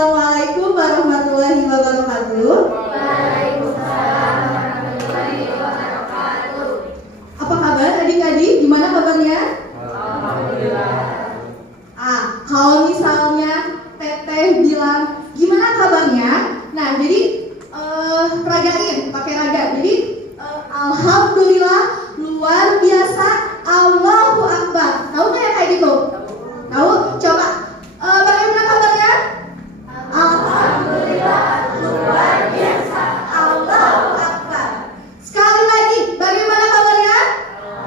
Assalamualaikum warahmatullahi wabarakatuh. Waalaikumsalam warahmatullahi wabarakatuh. Apa kabar adik-adik? Gimana kabarnya? Alhamdulillah. Kalau misalnya Teteh bilang gimana kabarnya? Nah, jadi ragain, pakai raga. Jadi alhamdulillah, luar biasa, Allahu Akbar. Tahu nggak ya kayak gitu? Tahu? Coba bagaimana kabarnya? Alhamdulillah, luar biasa, Allahu Akbar. Sekali lagi, bagaimana kabarnya?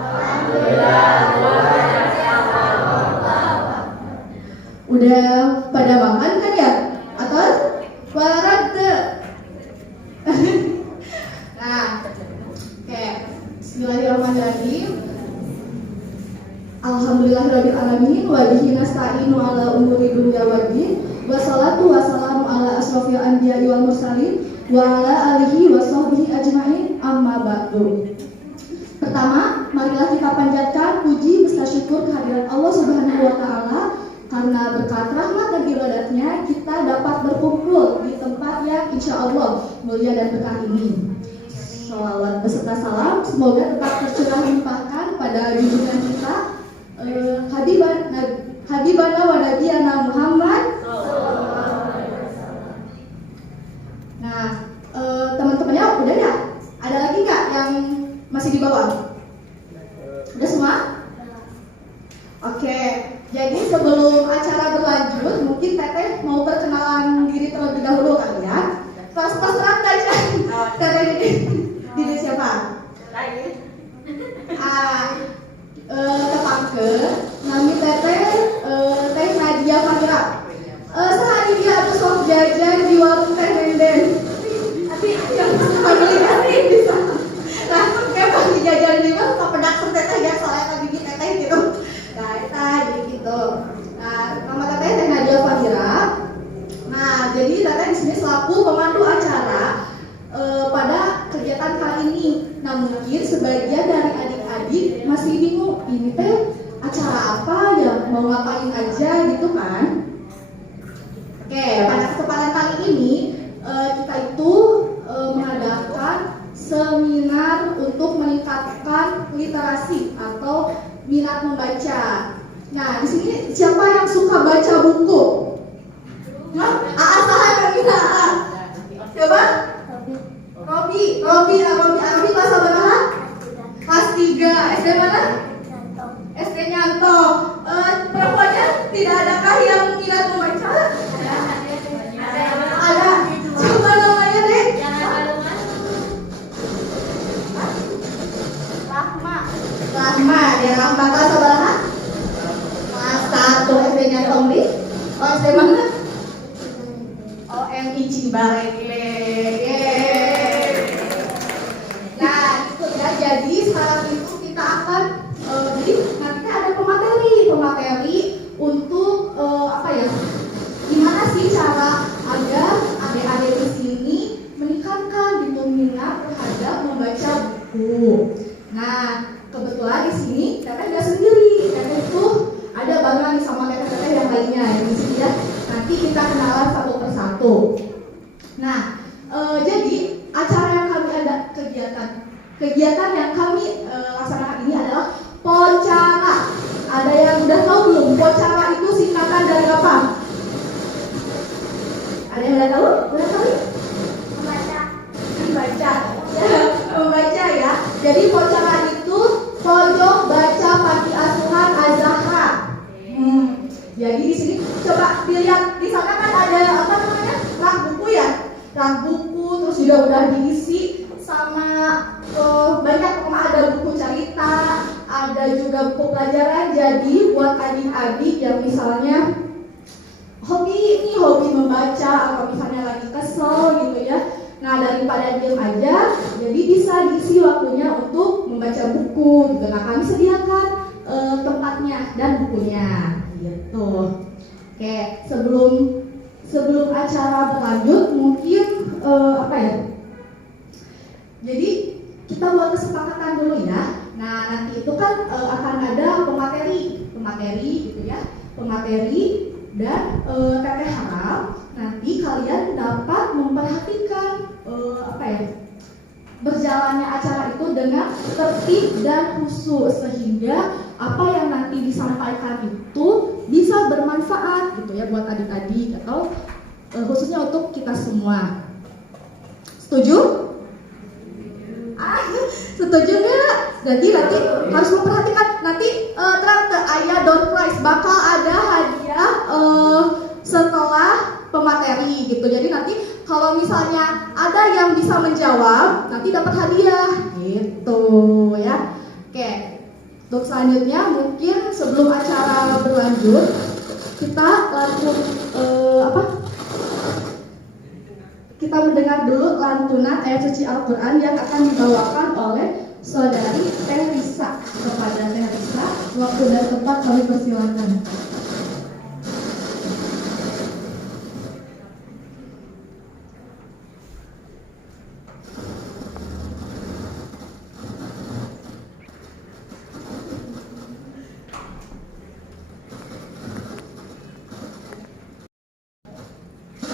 Alhamdulillah, luar biasa, Allahu Akbar. Udah pada makan kan ya? Atau warade? Nah, oke. Bismillahirrahmanirrahim. Alhamdulillahirabbil alamin wa bihi nasta'inu ala umuri dunya waddin. Wassalatu wassalamu ala asrofil anbiya'i wal mursalin wa ala alihi wa sahbihi ajma'in, amma ba'du. Pertama, marilah kita panjatkan puji beserta syukur kehadiran Allah Subhanahu wa taala karena berkat rahmat dan ibadatnya kita dapat berkumpul di tempat yang insya Allah mulia dan berkah ini. Shalawat beserta salam semoga tetap tercurah limpahkan pada junjungan kita Habibana wa Nabiyana Muhammad. Nah, teman-temannya udah ya? Ada lagi nggak yang masih di bawah? Udah semua? Oke, jadi sebelum acara berlanjut, mungkin Teteh mau perkenalan diri terlebih dahulu kali ya. Terserah aja. Teteh diri siapa? Tepangke, nami Teteh Teh Nadia Fahira. Sehari dia tuh sok jajan di warung Teh Nenden. Tapi yang family nanti bisa. Nah, kayak pas jajan di mana suka pedak Teteh ya soalnya tadi di Teteh gitu. Nah, tadi gitu. Nah, nama Teteh Teh Nadia Fahira. Nah, jadi Teteh di sini selaku pemandu acara pada kegiatan kali ini. Nah, mungkin sebagian dari adik-adik masih bingung, ini teh acara apa ya, mau ngapain aja gitu kan. Oke, pada kesempatan kali ini kita itu mengadakan seminar untuk meningkatkan literasi atau minat membaca. Nah, di sini siapa yang suka baca buku? Nah, salah kita. Coba? Robi kelas berapa? Kelas 3. SD mana? SD Nyanto. Perempuannya tidak adakah yang minat membaca? Ada. Coba namanya deh. Rahma. Ya, Rahma kelas berapa? Kelas 1 SD Nyanto nih. Oh, SD mana? OMI Cibarengke. Nah, itu ya. Jadi sekarang itu kita akan jadi nanti ada pemateri untuk apa ya? Gimana sih cara agar adik-adik di sini meningkatkan gitu minat terhadap membaca buku. Nah, kebetulan di sini Teteh nggak sendiri. Teteh itu ada barengan sama Teteh yang lainnya yang di sini ya. Nanti kita kenalan satu persatu. Nah, jadi acara yang kami ada kegiatan yang kami laksanakan ini adalah Pocara. Ada yang udah tahu belum? Pocara itu singkatan dari apa? Ada yang udah tahu? Udah tahu? Membaca. Ya, membaca ya. Jadi Pocara itu Pojok Baca Panti Asuhan Az-Zahra. Jadi di sini coba dilihat di sana kan ada apa namanya? Rak buku ya. Rak buku terus juga udah diisi sama banyak, ada buku cerita, ada juga buku pelajaran. Jadi buat adik-adik yang misalnya hobi membaca atau misalnya lagi kesel gitu ya. Nah, daripada diam aja, jadi bisa diisi waktunya untuk membaca buku gitu. Nah, kami sediakan tempatnya dan bukunya gitu. Oke, sebelum acara berlanjut mungkin apa ya? Jadi kita buat kesepakatan dulu ya. Nah, nanti itu kan akan ada pemateri gitu ya. Pemateri dan Teteh harap nanti kalian dapat memperhatikan berjalannya acara itu dengan tertib dan khusyuk, sehingga apa yang nanti disampaikan itu bisa bermanfaat gitu ya buat adik-adik atau khususnya untuk kita semua. Setuju? Setuju nggak? Jadi nanti harus memperhatikan, nanti terakhir ayah door prize bakal ada hadiah setelah pemateri gitu. Jadi nanti kalau misalnya ada yang bisa menjawab, nanti dapat hadiah gitu ya. Oke, untuk selanjutnya mungkin sebelum acara berlanjut, kita langsung kita mendengar dulu lantunan ayat suci Al-Quran yang akan dibawakan oleh saudari Teh Risa. Kepada Teh Risa, waktu dan tempat kami persilakan.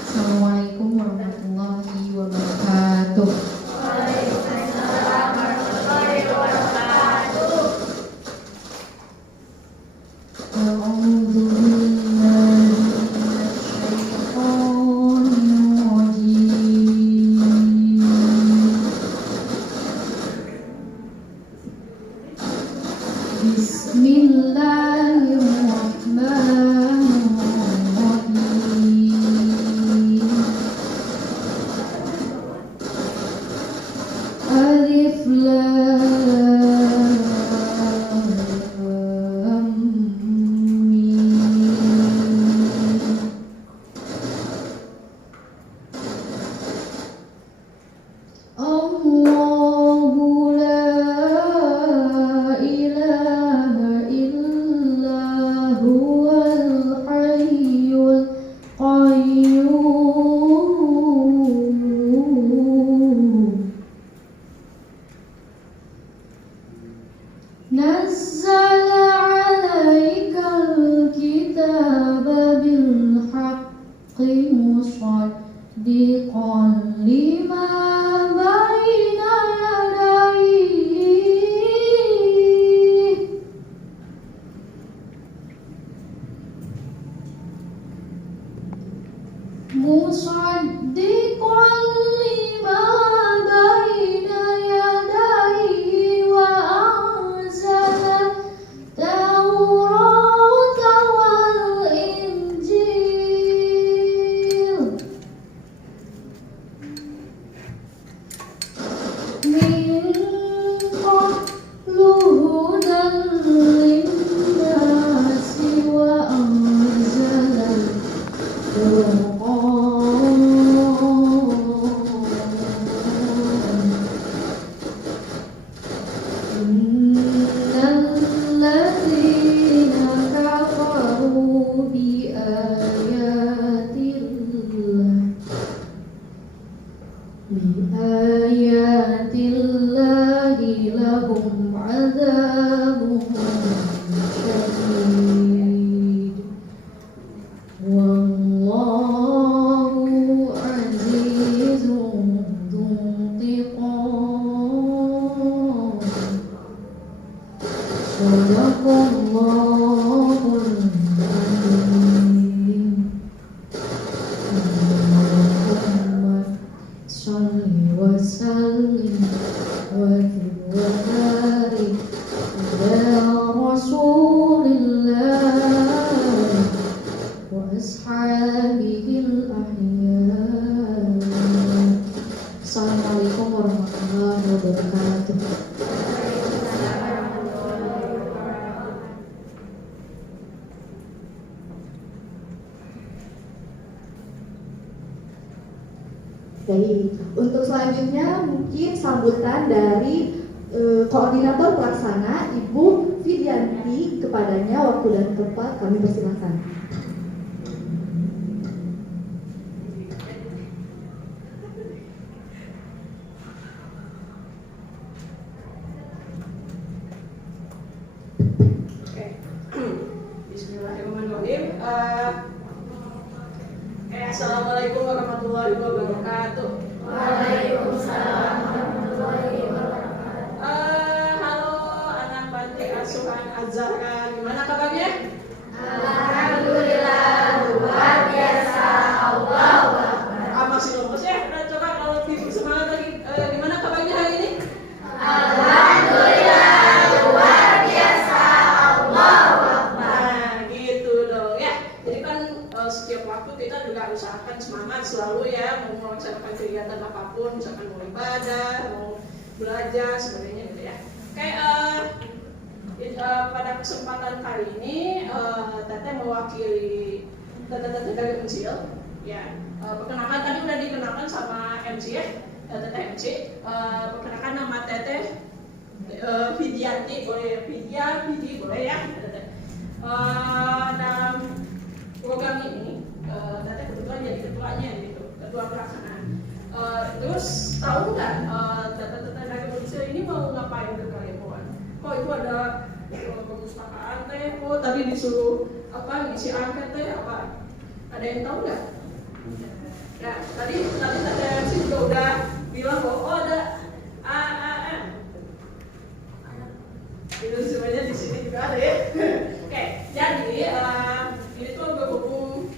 Assalamualaikum warahmatullahi wabarakatuh. Waalaikumsalam warahmatullahi wabarakatuh. A'udzu billahi minasyaitonir rajim. Bismillahirrahmanirrahim. Alif Lam Mim. Allahu la ilaha illa huwal hayyul qayyum. Nazzala 'alaikal kitaba bil haqqi musaddiqan lima baina yadayhi musaddiqan lima baina yadayhi wa anzala Taurata wal Injil min qablu hudan linnasi wa anzala Biayatillahi lahum adzabun syadid. Wallahu azizun dzuntiqam. Sadaqallahul azim. Allahumma shalli wa sallim wa barik ala Rasulillah wa ashabihil ahya. Assalamualaikum warahmatullahi wabarakatuh. Baik, untuk selanjutnya mungkin sambutan dari koordinator pelaksana Ibu Fidianti, kepadanya waktu dan tempat kami persilakan. Oke. Bismillahirrahmanirrahim. Assalamualaikum warahmatullahi wabarakatuh. Waalaikumsalam warahmatullahi wabarakatuh. Halo anak panti asuhan Az-Zahra, gimana kabarnya? Alhamdulillah, luar biasa. Allahu Akbar. Masih lemes ya? Coba kalau lebih semangat lagi, gimana kabarnya hari ini? Alhamdulillah, luar biasa. Allahu Akbar. Nah, gitu dong ya. Jadi kan setiap waktu kita juga usahakan semangat selalu ya, mau melaksanakan kegiatan apapun, misalkan mau ibadah, mau belajar, sebagainya gitu ya. Pada kesempatan kali ini, Teteh mewakili Teteh dari Uncil. Ya, perkenalkan tadi udah dikenalkan sama MC ya, Teteh MC. Perkenalkan nama Teteh Vidianti, boleh Vidi boleh ya. Dalam program ini Teteh kebetulan jadi ketuanya gitu, ketua pelaksanaan. Terus tahu nggak Teteh dari Uncil ini mau ngapain ke Kalimantan? Kok itu ada perpustakaan teh? Kok tadi disuruh apa ngisi angket teh apa? Ada yang tahu nggak? Ya, tadi MC juga udah bilang bahwa ada AAM. Itu sebenarnya di sini juga ada ya. Oke, jadi ini tuh berhubung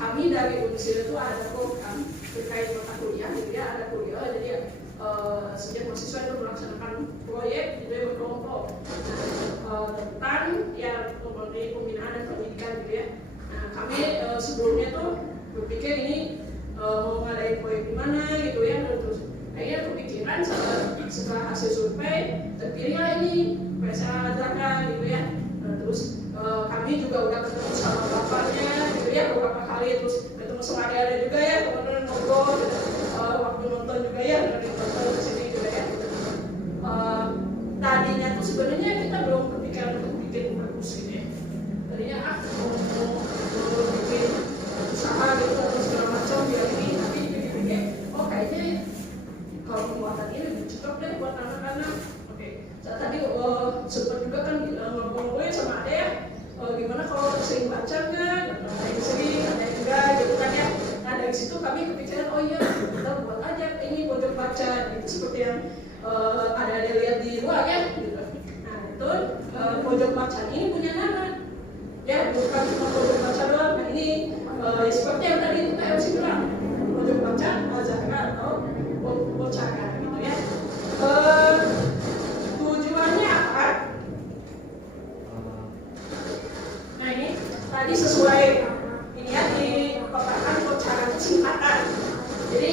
kami dari Unsur itu ada program terkait mata kuliah, jadi ada kuliah, jadi setiap mahasiswa itu melaksanakan proyek gitu ya, berkelompok tentang ya pembinaan dan pendidikan gitu ya. Nah, kami sebelumnya tuh berpikir ini mau ngadain proyek di mana gitu ya, terus akhirnya kepikiran setelah hasil survei terpilihlah ini PSA Zahra gitu ya. Terus kami juga udah ketemu sama bapaknya gitu ya beberapa kali, terus ketemu sama adik-adik juga ya, teman-teman ngobrol gitu. Waktu nonton juga ya, dari nonton ke sini juga ya. Tadinya tuh sebenarnya kita belum kepikiran untuk bikin bagus gitu ya. Tadinya mau bikin usaha gitu atau segala macam biar ini, tapi pikir-pikir kayaknya kalau pembuatan ini lebih cocok deh buat anak-anak. Oke, saya tadi sempat juga kan ngobrol-ngobrol sama Ade ya, gimana kalau sering baca nggak? Ada yang sering, ada yang enggak gitu kan ya. Nah dari situ kami kepikiran, oh iya kita buat aja ini pojok baca gitu, seperti yang ada lihat di luar ya gitu. Nah itu pojok baca ini punya nama ya, bukan cuma pojok baca doang. Nah ini seperti yang tadi itu MC bilang, pojok baca Az-Zahra atau Pocaka gitu ya. Tujuannya apa? Nah ini tadi sesuai ini ya, di paparan Pocaka itu singkatan. Jadi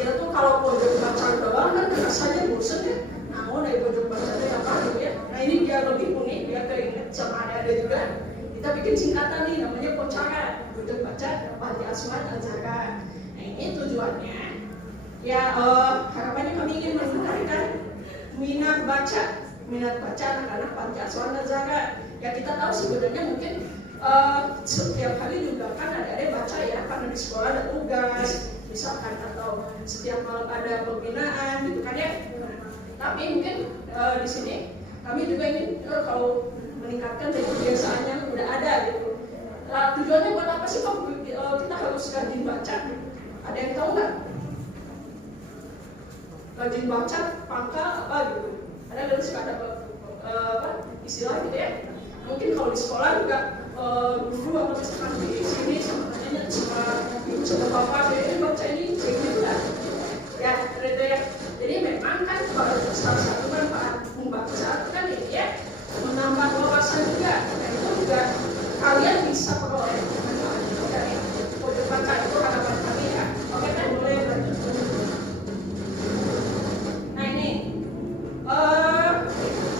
kita tuh kalau pojok baca doang kan rasanya bosan ya. Namun dari pojok baca itu apa gitu ya. Nah ini biar lebih unik, biar keinget sama ada juga. Kita bikin singkatan nih namanya Pocaka, pojok baca Panti Asuhan Az-Zahra. Nah ini tujuannya ya, harapannya kami ingin meningkatkan minat baca anak-anak Panti Asuhan Az-Zahra. Ya kita tahu sebenarnya mungkin setiap hari juga kan ada baca ya, karena di sekolah ada tugas misalkan, atau setiap malam ada pembinaan gitu kan ya. Tapi mungkin di sini kami juga ingin kalau meningkatkan dari kebiasaan yang udah ada gitu. Tujuannya buat apa sih kok kita harus rajin baca? Ada yang tahu nggak? Rajin baca pangkal apa gitu? Ada yang suka ada istilah gitu ya? Mungkin kalau di sekolah juga guru atau misalkan di sini sama tanya sama ibu sama bapak, ini baca ini gitu kan? Ya, itu ya. Jadi memang kan salah satu manfaat membaca kan ini ya, menambah wawasan juga. Nah itu juga kalian bisa peroleh manfaat dari pojok baca itu, harapan kami ya. Oke kan, boleh lanjut. Nah ini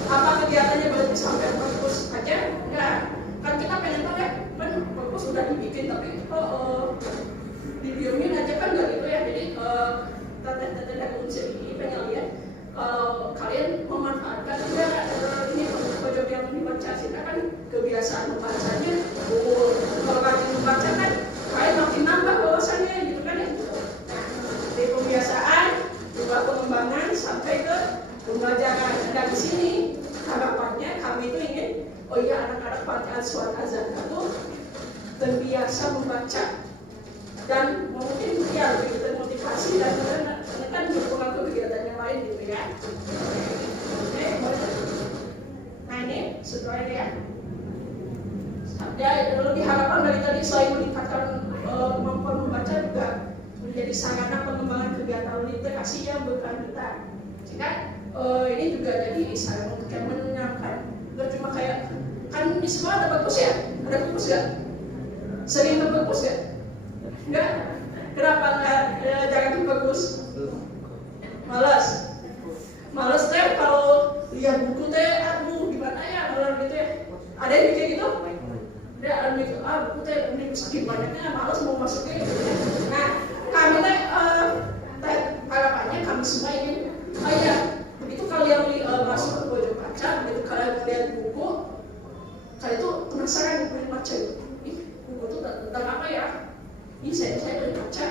apa kegiatannya boleh sampai perpus aja? Enggak, kan kita pengen tahu ya, kan perpus sudah dibikin tapi didiemin aja kan nggak gitu ya. Jadi Teteh dari Unsur ini pengen lihat kalau kalian memanfaatkan juga ini pojok yang dibaca. Kita kan kebiasaan membacanya, kalau rajin membaca kan kalian makin nambah wawasannya gitu kan ya. Nah dari kebiasaan juga pengembangan sampai ke pembelajaran. Dan di sini harapannya kami itu ingin, oh iya anak-anak Panti Asuhan Az-Zahra itu terbiasa membaca dan mungkin ya Oke, boleh. Nah ini sesuai ya. Ya, lebih harapan dari tadi selain meningkatkan kemampuan membaca juga menjadi sarana pengembangan kegiatan literasi yang berkelanjutan. Sehingga ini juga jadi sarana untuk yang menyenangkan. Gak cuma kayak kan di sekolah ada perpus ya, ada perpus gak? Sering ke perpus ya? Enggak? Kenapa enggak jangan ke perpus? Malas. Malas teh kalau lihat buku teh, aduh gimana ya malam gitu ya? Ada yang kayak gitu? Dia ada mikir, buku teh ini sakit banyaknya, malas mau masukin. Nah, kami teh harapannya kami semua ingin, ya begitu kalian masuk ke pojok kaca, begitu kalian lihat buku, kalian tuh penasaran pengen baca itu. Ih, buku itu tentang apa ya? Ini saya pengen baca,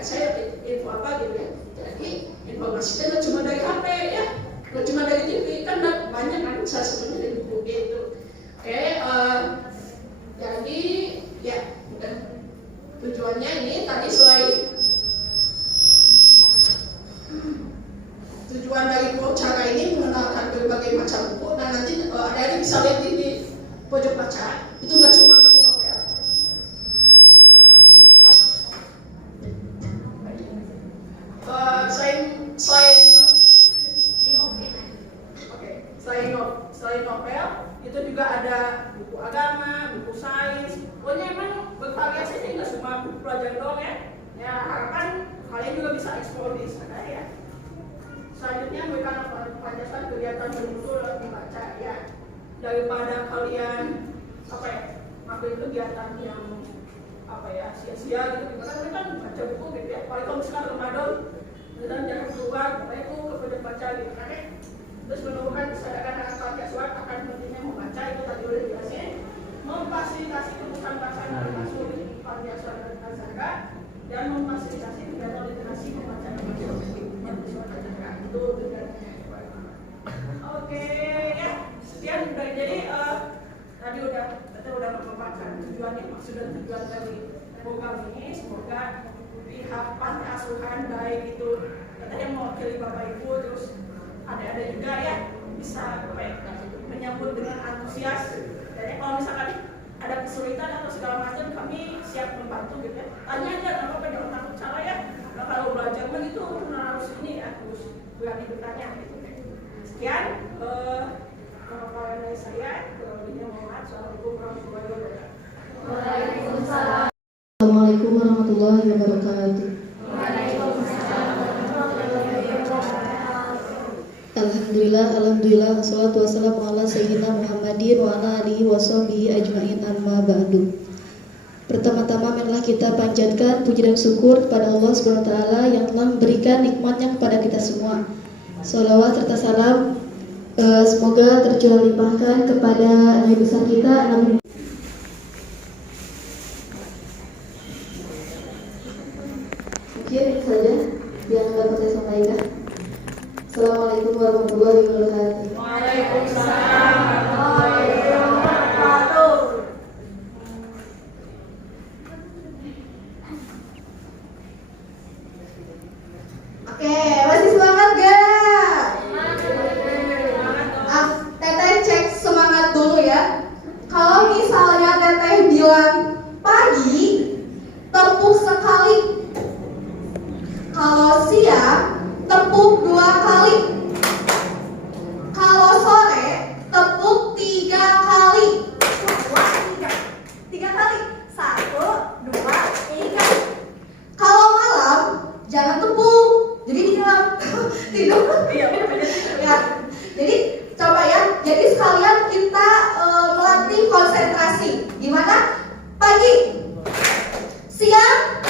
saya info apa gitu ya. Jadi informasinya nggak cuma dari HP ya, nggak cuma dari TV, kan banyak kan saya sebenarnya dari buku gitu. Oke, jadi ya udah tujuannya ini tadi selain tujuan dari cara ini mengenalkan berbagai macam buku dan nanti ada yang bisa lihat di pojok kaca itu nggak cuma buku novel. Selain novel itu juga ada buku agama, buku sains. Pokoknya emang bervariasi sih, nggak cuma buku pelajaran doang ya. Ya harapan kalian juga bisa eksplor di sana ya. Selanjutnya berikan Pancasila kegiatan betul membaca ya. Daripada kalian ngelakuin kegiatan yang sia-sia gitu, karena kan baca buku gitu ya. Apalagi kalau misalkan Ramadan dan jangan keluar, pokoknya itu ke pojok baca gitu kan ya. Terus menumbuhkan kesadaran anak Pancasila akan pentingnya membaca, itu tadi udah dijelasin. Memfasilitasi kebutuhan bahasa literasi Pancasila dan Pancasila dan memfasilitasi kegiatan literasi membaca dan Pancasila itu tujuannya. Oke ya, sekian dari jadi tadi udah memaparkan tujuannya, maksud dan tujuan dari program ini. Semoga pihak panti asuhan baik itu katanya mewakili bapak ibu terus ada juga ya bisa menyambut dengan antusias. Jadi kalau misalkan ada kesulitan atau segala macam kami siap membantu gitu ya. Tanya aja, apa jangan takut salah ya. Nah, kalau belajar begitu harus ini ya, harus berani bertanya gitu. Sekian pemaparan dari saya. Kurang-lebihnya mohon maaf. Assalamualaikum warahmatullahi wabarakatuh. Waalaikumsalam. Assalamualaikum warahmatullahi wabarakatuh. Alhamdulillah, wassalatu wassalamu ala sayyidina Muhammadin wa ala alihi wa sahbihi ajma'in amma ba'du. Pertama-tama marilah kita panjatkan puji dan syukur kepada Allah Subhanahu wa taala yang telah memberikan nikmatnya kepada kita semua. Shalawat serta salam semoga tercurah limpahkan kepada Nabi besar kita Nabi. Mungkin ini saja yang dapat saya sampaikan. Assalamualaikum warahmatullahi wabarakatuh. Waalaikumsalam warahmatullahi wabarakatuh. Oke, masih semangat gak? Teteh cek semangat dulu ya. Kalau misalnya teteh bilang pagi, tepuk sekali. Kalau siang, tepuk 2 kali. Kalau sore, tepuk 3 kali. 3 kali. 1, 2, 3. Kalau malam, jangan tepuk. Jadi tidur. Ya. Jadi coba ya. Jadi sekalian kita melatih konsentrasi. Gimana? Pagi, siang,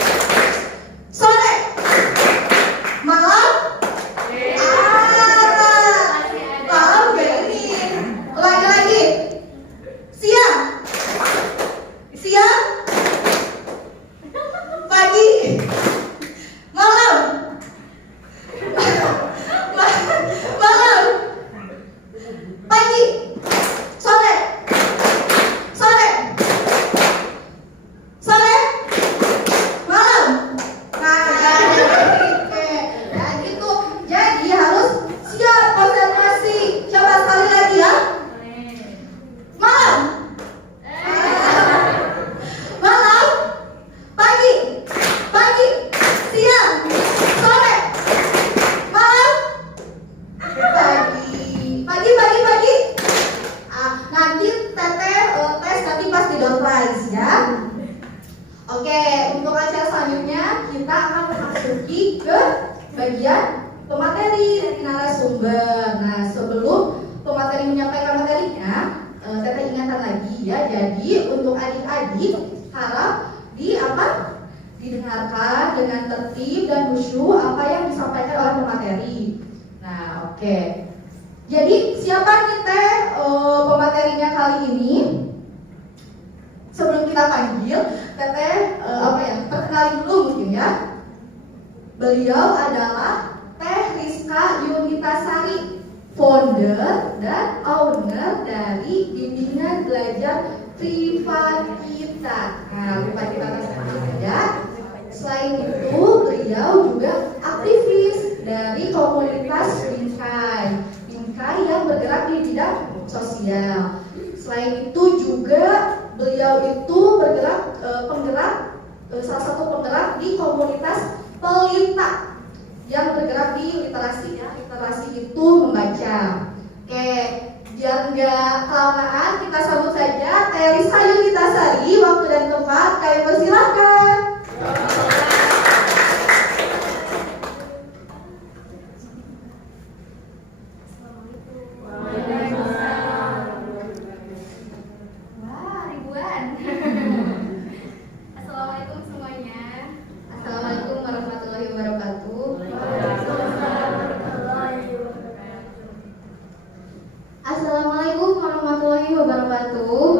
sore, malam. bagian pemateri dari narasumber. Nah, sebelum pemateri menyampaikan materinya, Teteh ingatkan lagi ya. Jadi untuk adik-adik harap didengarkan dengan tertib dan khusyuk apa yang disampaikan oleh pemateri. Nah, oke. Jadi siapa nih Teh pematerinya kali ini? Sebelum kita panggil, Teteh perkenalin dulu mungkin ya. Beliau adalah Teh Rizka Yunitasari, founder dan owner dari Bimbingan Belajar Privakitas. Nah, Privakitas ya. Selain itu, beliau juga aktivis dari komunitas Bingkai yang bergerak di bidang sosial. Selain itu juga beliau itu salah satu penggerak di komunitas Pelita yang bergerak di literasi ya. Literasi itu membaca. Oke, biar nggak kelamaan kita sambut saja Teh Rizka Yunitasari. Waktu dan tempat kami persilahkan. Wah, ribuan. Assalamualaikum semuanya. Assalamualaikum warahmatullahi wabarakatuh. Assalamualaikum warahmatullahi wabarakatuh.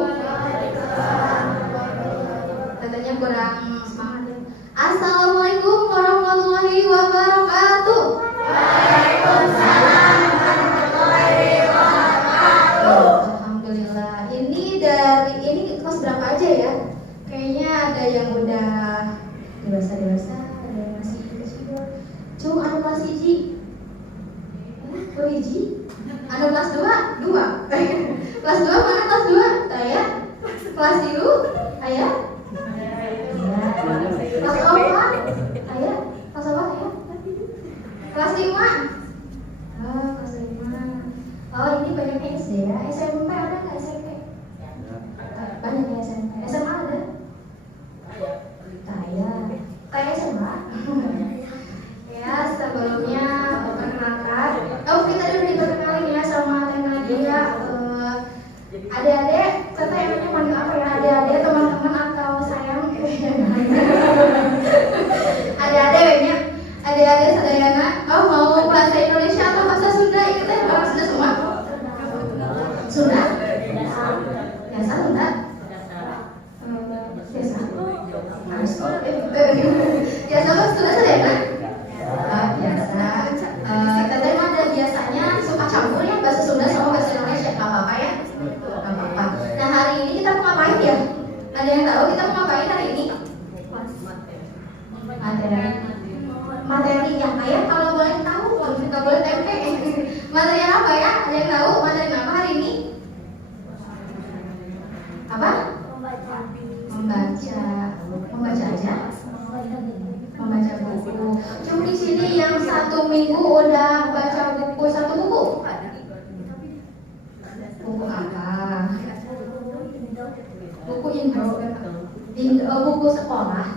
Katanya kurang semangat ya. Assalamualaikum warahmatullahi wabarakatuh. Waalaikumsalam warahmatullahi wabarakatuh. Alhamdulillah. Ini kelas berapa aja ya? Kayaknya ada yang udah dewasa, ada yang masih kecil. Cung, anu kelas hiji. Hiji? Anu kelas 2? Kelas 2 mana kelas 2? Saya. Kelas 3? Ayah? Kelas 4? Ayah? Kelas 4 ya? Kelas 5? Kelas 5. Oh, ini banyaknya SD ya. SMP ada nggak SMP? Banyak ya SMP. SMA ada? Kayak SMA. Ya, sebelumnya perkenalkan. Kita udah diperkenalin ya sama Teh Nadia. Adik-adik, Teteh emangnya manggil apa ya? Adik-adik, teman-teman atau sayang? Adik-adik, adik-adik Sadayana. Oh, mau bahasa Indonesia atau bahasa Sunda? Ikut ya, orang Sunda semua. Sunda? Biasa Sunda? Biasa. Biasa kan Sunda Sadayana? Biasa. Teteh ada biasanya suka campur ya bahasa Sunda sama bahasa Indonesia. Gak apa-apa ya? Gak apa-apa. Nah, hari ini kita mau ngapain ya? Ada yang tahu kita mau ngapain hari ini? Materi ya. Ayah kalau boleh tahu, kita boleh tempe. Materi apa ya? Ada yang tahu materi apa hari ini? Apa? Membaca aja. Membaca buku. Cuma di sini yang 1 minggu udah baca buku 1 buku. Buku apa? Buku buku sekolah.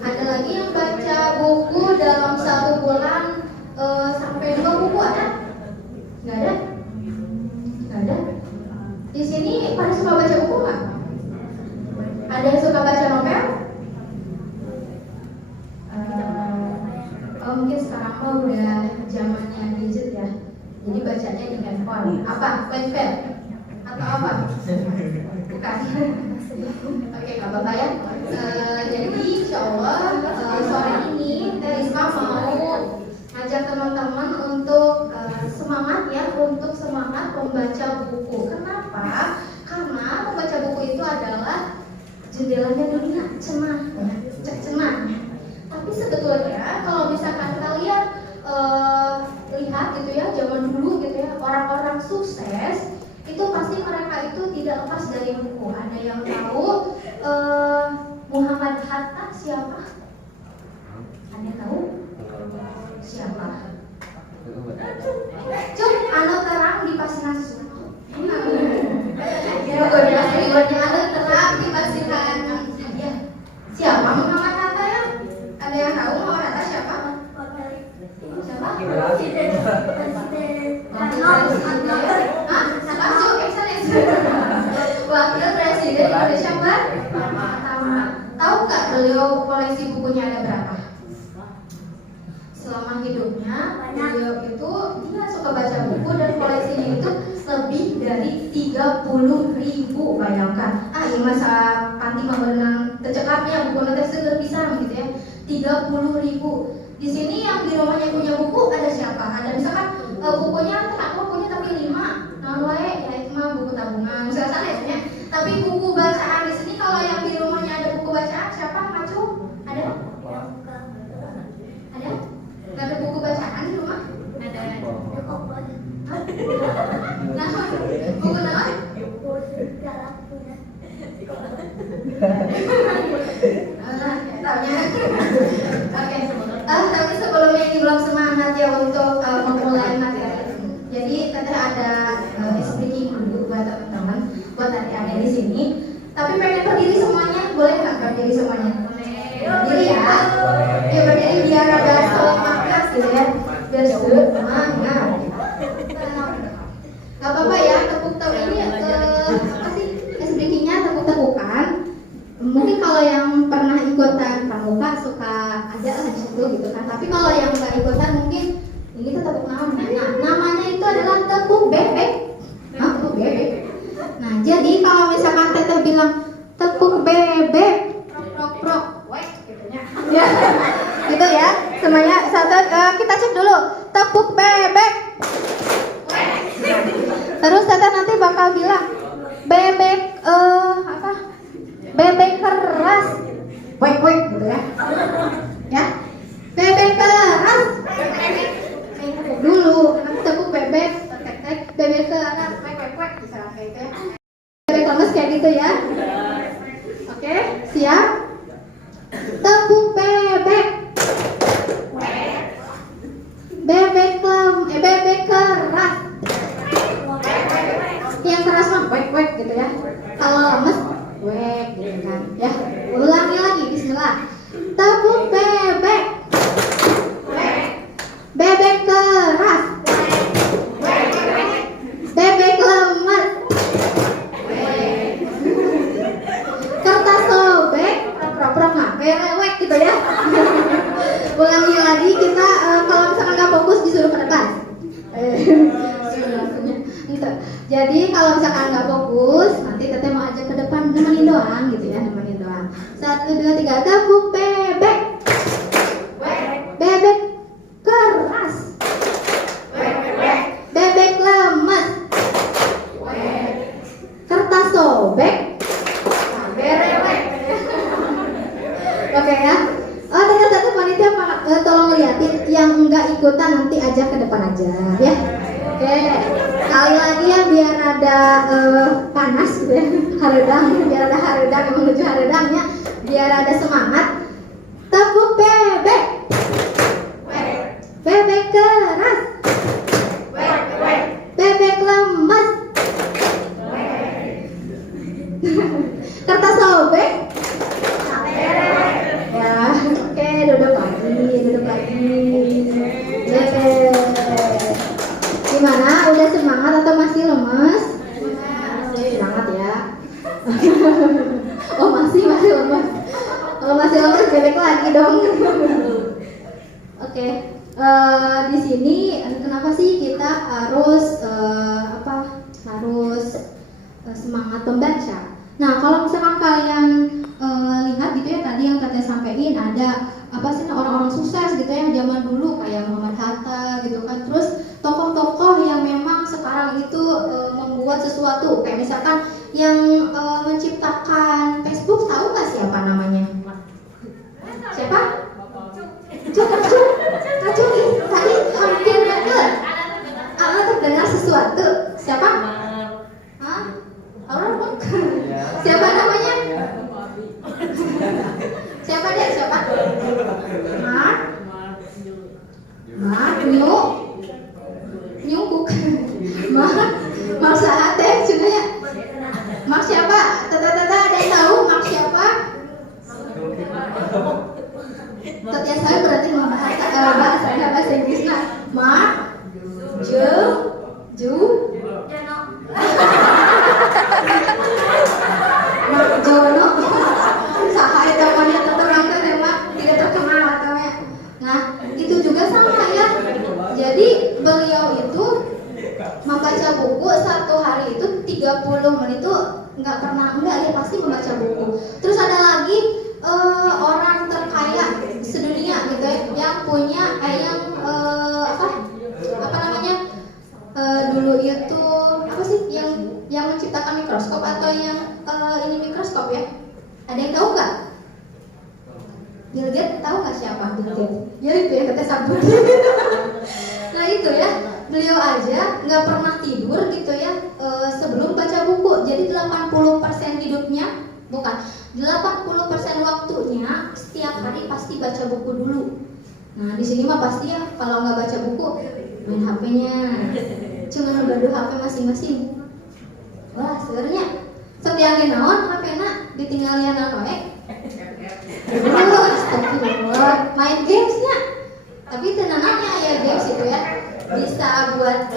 Ada lagi yang baca buku dalam 1 bulan sampai 2 buku ada? Nggak ada? Nggak ada? Di sini pada suka baca buku nggak? Ada yang suka baca novel? Mungkin sekarang udah zamannya gadget ya. Jadi bacanya di handphone. Apa? Pad? Atau apa? Bukan. Oke, nggak apa-apa ya. Jadi insya Allah sore ini Teh Rizka mau ngajak teman-teman untuk semangat membaca buku. Kenapa? Karena membaca buku itu adalah jendelanya dunia, cenah. Tapi sebetulnya kalau misalkan kalian lihat gitu ya, zaman dulu gitu ya, orang-orang sukses itu pasti mereka itu tidak lepas dari buku. Ada yang tahu Muhammad Hatta siapa? Ada yang tahu? Siapa? Cuk, anu terang di Pasinas. Ya, anu terang di Pasinas. Siapa Muhammad Hatta ya? Ada yang tahu Muhammad Hatta siapa? Wakil Presiden Indonesia pertama. Tahu nggak beliau koleksi bukunya ada berapa? Selama hidupnya beliau itu dia suka baca buku dan koleksinya itu lebih dari 30.000. Bayangkan, ini masa panti membenang tercekapnya buku nanti seger pisang gitu ya. 30.000. Di sini yang di rumahnya punya buku ada siapa? Ada misalkan bukunya aku punya tapi 5. Nah, wae ya itu mah buku tabungan. Misalkan ya. Tapi buku bacaan di sini kalau yang di rumahnya ada buku bacaan siapa? Macu? Ada? Ada? Gak ada buku bacaan di rumah? Ada. Nah, buku apa? Taunya. Oke. Tapi sebelumnya ini belum semangat ya untuk memulai materi. Jadi teteh ada speaking dulu buat teman-teman, buat adik-adik di sini. Tapi pengen berdiri semuanya, boleh nggak berdiri semuanya? Berdiri ya. Ya berdiri biar ada semangat gitu ya. Biar semangat. Gak apa-apa ya, tepuk ini apa sih? Speakingnya tepuk-tepukan. Mungkin kalau yang pernah ikutan pramuka suka aja lah di situ gitu kan. Tapi kalau yang nggak ikutan mungkin ini tuh tepuk namanya. Nah, namanya itu adalah tepuk bebek. Tepuk bebek. Nah, jadi kalau misalkan teteh bilang tepuk bebek, prok wek gitu ya. Ya. Gitu ya. Semuanya satu kita cek dulu. Tepuk bebek. Terus teteh nanti bakal bilang bebek apa? Bebek keras. Wek gitu ya. Ya. Bebek keras. Dulu tepuk bebek, tek bebek keras, wek misalnya kayak gitu ya. Bebek lemes kayak gitu ya. Oke, siap? Tepuk bebek. Bebek keras. Yang keras mah wek gitu ya. Kalau lemes wek gitu kan. Ya, ulangi lagi, bismillah. Tepuk bebek. Bebek keras. Bebek lemes. Kertas sobek. Prok rewek gitu ya. Ulangi lagi kita kalau misalkan nggak fokus disuruh ke depan. Jadi kalau misalkan nggak fokus, nanti teteh mau ajak ke depan nemenin doang gitu ya, nemenin doang. 1, 2, 3, tepuk bebek. Bebek keras. Bebek lemes. Kertas sobek. Berewek. Oke ya. Oh, teteh panitia tolong liatin yang enggak ikutan nanti ajak ke depan aja ya. Oke. Sekali lagi ya biar ada panas gitu ya. Haredang, biar ada haredang yang menuju haredangnya, biar ada semangat. Tepuk bebek. Bebek keras. Bebek lemes. Kertas sobek. Ya, oke, duduk lagi. Gimana? Udah semangat atau masih lemes? Semangat ya. Oh masih lemes. Kalau masih lemes bebek lagi dong. Oke. Di sini kenapa sih kita harus semangat membaca? Nah, kalau misalkan kalian lihat gitu ya, tadi yang Teteh sampaikan ada orang-orang sukses gitu ya zaman dulu kayak Muhammad Hatta gitu kan. Terus tokoh-tokoh yang memang sekarang itu membuat sesuatu kayak misalkan yang menciptakan Facebook, tahu nggak siapa namanya? Siapa? Acung tadi hampir deket. Terdengar sesuatu. Siapa? Hah? Orang siapa namanya? Siapa dia? Siapa? Nyungkuk. Mak saat teh sebenarnya. Mak siapa? Tata ada yang tahu mak siapa? Tata saya berarti bahasa bahasa Inggrisnya. Ju, Jono. Saha eta mah terang teh memang tidak terkenal atau ya. Nah, itu juga sama ya. Jadi beliau itu membaca buku satu hari itu 30 menit itu nggak ya pasti membaca buku. Terus ada lagi orang terkaya sedunia gitu ya, yang punya apa namanya dulu itu apa sih yang menciptakan mikroskop atau yang ini mikroskop ya? Ada yang tahu nggak? Bill Gates tahu nggak siapa Bill Gates? Ya itu ya kata sabut. Nah itu ya, beliau aja nggak pernah tidur gitu ya sebelum baca buku. Jadi 80% hidupnya, bukan 80% waktunya setiap hari pasti baca buku dulu. Nah di sini mah pasti ya kalau nggak baca buku main HP-nya, cuma ngegaduh HP masing-masing. Wah sebenarnya setiap naon HP-na ditinggalin wae. Astagfirullah, main gamesnya. Tapi tenangannya ya games itu ya bisa buat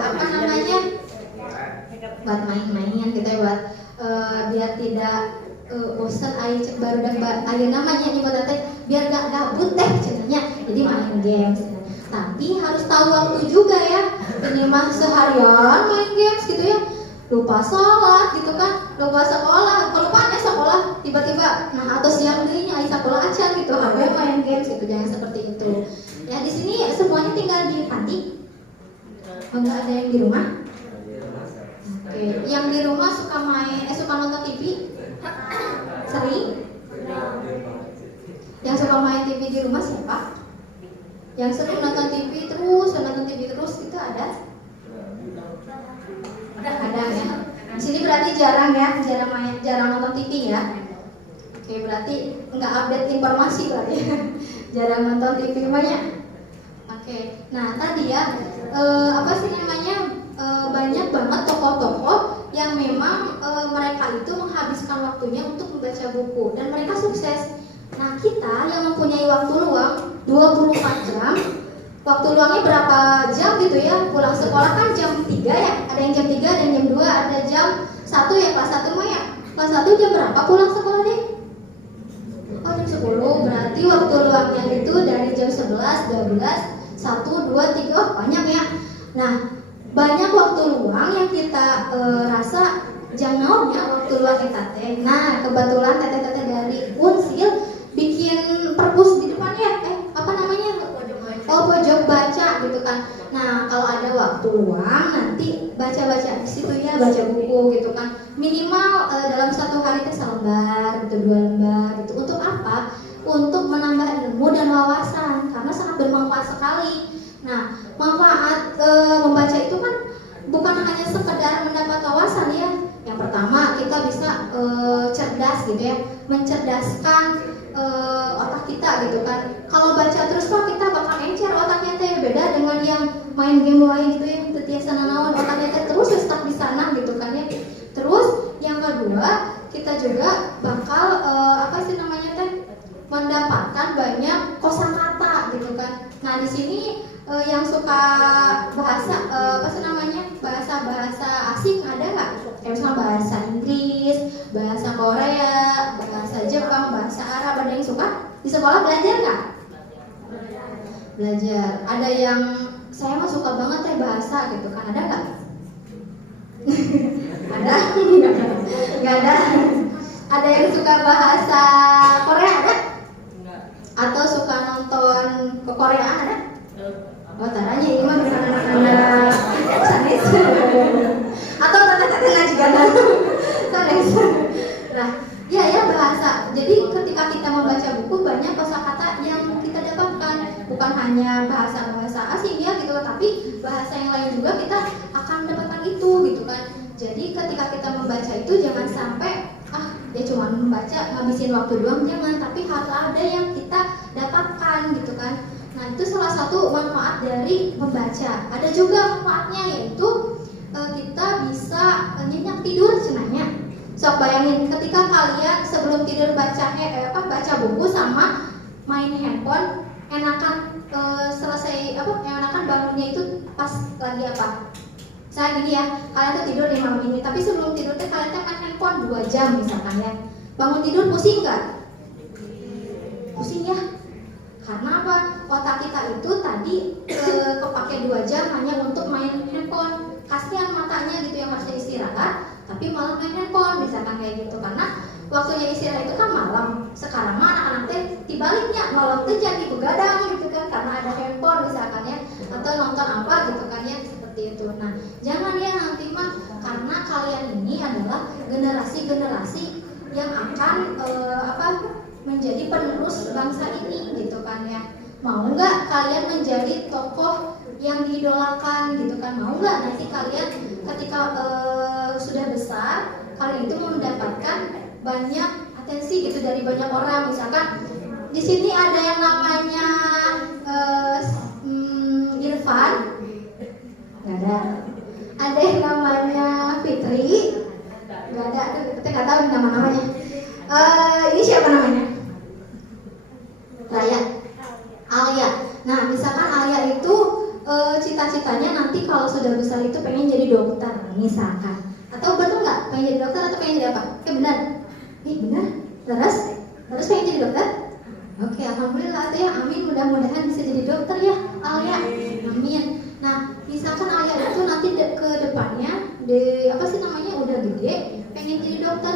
apa namanya, buat main-main gitu ya, buat biar tidak bosan ayo cek baru dan ayo namanya nih buat teh biar gak gabut teh cenanya. Jadi main games. Tapi harus tahu waktu juga ya. Ini mah seharian main games gitu ya. Lupa sholat gitu kan, lupa sekolah, kelupaan ya sekolah tiba-tiba, nah atau siang dirinya sekolah aja gitu, HP main games gitu, jangan seperti itu. Ya di sini semuanya tinggal di panti. Enggak ada yang di rumah? Oke, yang di rumah suka suka nonton TV? Sering? Yang suka main TV di rumah siapa? Yang sering nonton TV terus itu ada? Ada ya. Di sini berarti jarang nonton TV ya. Oke, berarti nggak update informasi berarti. Jarang nonton TV banyak. Oke. Nah, tadi ya apa sih namanya? Banyak banget tokoh-tokoh yang memang mereka itu menghabiskan waktunya untuk membaca buku dan mereka sukses. Nah, kita yang mempunyai waktu luang 24 jam, waktu luangnya berapa jam gitu ya, pulang sekolah kan jam 3 ya, ada yang jam 3, ada yang jam 2, ada jam 1 ya, kelas 1 mah ya, kelas 1 jam berapa pulang sekolah deh? Oh jam 10, berarti waktu luangnya itu dari jam 11, 12, 1, 2, 3, oh banyak ya. Nah banyak waktu luang yang kita rasa jangan ya waktu luang kita teh. Nah kebetulan teteh-teteh dari Unsil bikin perpus di depannya, apa namanya? Oh pojok baca gitu kan. Nah kalau ada waktu luang nanti baca-baca di situ ya, baca buku gitu kan. Minimal dalam satu hari teh selembar, gitu 2 lembar gitu. Untuk apa? Untuk menambah ilmu dan wawasan karena sangat bermanfaat sekali. Nah manfaat membaca itu kan bukan hanya sekedar mendapat wawasan ya. Yang pertama kita bisa cerdas gitu ya, mencerdaskan otak kita gitu kan. Kalau baca terus kok kita bakal encer otaknya teh, beda dengan yang main game lain gitu ya, tetiasa nanaon otaknya teh terus stuck di sana gitu kan ya. Terus yang kedua kita juga bakal apa sih namanya teh, mendapatkan banyak kosakata gitu kan. Nah di sini yang suka bahasa apa sih namanya, bahasa asing ada nggak? Kayak misalnya bahasa Inggris, bahasa Korea, bahasa Jepang, bahasa Arab, ada yang suka? Di sekolah belajar nggak? Belajar. Ada yang saya mah suka banget ya bahasa gitu kan, ada nggak? Ada? Nggak ada. Ada yang suka bahasa Korea ada? Atau suka nonton kekoreaan ada? Oh taranya ini mah bukan anak-anak sanes. Atau tete-tete ngaji gana sanes. Nah, ya bahasa. Jadi ketika kita membaca buku banyak kosakata yang kita dapatkan, bukan hanya bahasa asing ya gitu, tapi bahasa yang lain juga kita akan mendapatkan itu gitu kan. Jadi ketika kita membaca itu jangan sampai ya cuma membaca ngabisin waktu doang, jangan, tapi harus ada yang kita dapatkan gitu kan. Nah itu salah satu manfaat dari membaca. Ada juga manfaatnya yaitu kita bisa nyenyak tidur cenanya. Sok bayangin ketika kalian sebelum tidur baca buku sama main handphone, enakan selesai bangunnya itu pas lagi apa? Misalnya gini ya, kalian tuh tidur nih malam ini, tapi sebelum tidur tuh kalian tuh main handphone 2 jam misalkan ya. Bangun tidur pusing nggak? Pusing ya. Karena apa? Otak kita itu tadi kepake 2 jam hanya untuk main handphone. Kasihan matanya gitu yang harusnya istirahat, tapi malah main handphone misalkan kayak gitu. Karena waktunya istirahat itu kan malam. Sekarang mah anak-anak teh dibaliknya malam tuh jadi begadang gitu kan, karena ada handphone misalkan ya, atau nonton apa gitu kan ya, seperti itu. Nah, jangan ya nanti mah, karena kalian ini adalah generasi-generasi yang akan menjadi penerus bangsa ini gitu kan ya. Mau nggak kalian menjadi tokoh yang diidolakan gitu kan? Mau nggak nanti kalian ketika sudah besar kalian itu mendapatkan banyak atensi gitu dari banyak orang? Misalkan di sini ada yang namanya Irfan, nggak ada. Ada yang namanya Fitri, nggak ada. Kita nggak tahu nama-namanya. Ini siapa namanya? Raya, Alia. Nah, misalkan Alia itu cita-citanya nanti kalau sudah besar itu pengen jadi dokter, misalkan. Atau betul nggak? Pengen jadi dokter atau pengen jadi apa? Benar. Benar. Terus pengen jadi dokter? Oke, alhamdulillah tuh ya. Amin. Mudah-mudahan bisa jadi dokter ya, Alia. Amin. Nah, misalkan Alia itu nanti ke depannya, udah gede, pengen jadi dokter.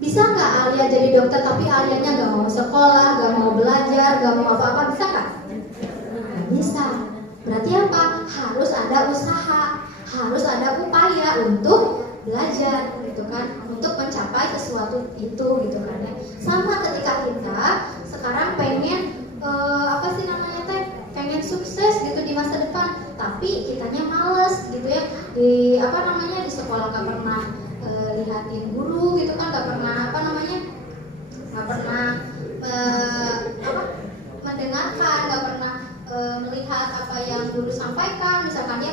Bisa nggak Alia jadi dokter tapi Alianya nggak mau sekolah, nggak mau belajar, nggak mau apa-apa, bisa nggak? Nggak bisa. Berarti apa? Harus ada usaha, harus ada upaya untuk belajar, gitu kan? Untuk mencapai sesuatu itu, gitu kan ya. Sama ketika kita sekarang pengen pengen sukses gitu di masa depan, tapi kitanya males gitu ya. Di sekolah nggak pernah lihatin guru gitu kan, nggak pernah mendengarkan, nggak pernah melihat apa yang guru sampaikan. Misalkan ya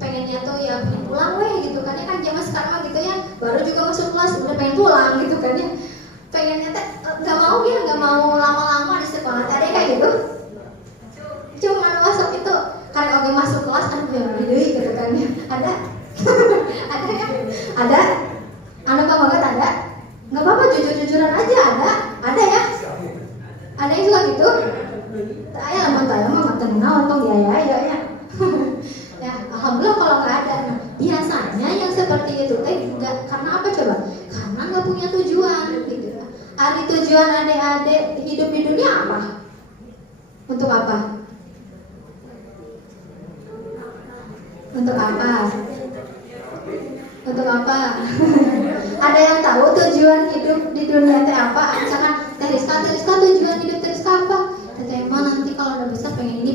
pengennya tuh ya pengen pulang gitu kan ya, kan zaman sekarang gitu ya, baru juga masuk kelas udah pengen pulang gitu kan ya, pengennya teh nggak mau lama-lama di sekolah. Ada kayak gitu, cuma masuk itu karena oke masuk kelas kan yang gitu kan ya. Ada ada ya, ada. Anak banget ada, nggak apa-apa, jujur-jujuran aja ada ya, ada yang suka gitu. Saya mau tanya mah nggak kenal untung dia ya. Ya alhamdulillah kalau nggak ada. Nah, biasanya yang seperti itu nggak, karena apa coba? Karena nggak punya tujuan gitu. Ada tujuan adik-adik hidup di dunia apa? Untuk apa? Untuk apa? Untuk apa? Ada yang tahu tujuan hidup di dunia teh apa? Misalkan Teh Rizka tujuan hidup Teh Rizka apa? Teh Emma nanti kalau udah besar pengen ini,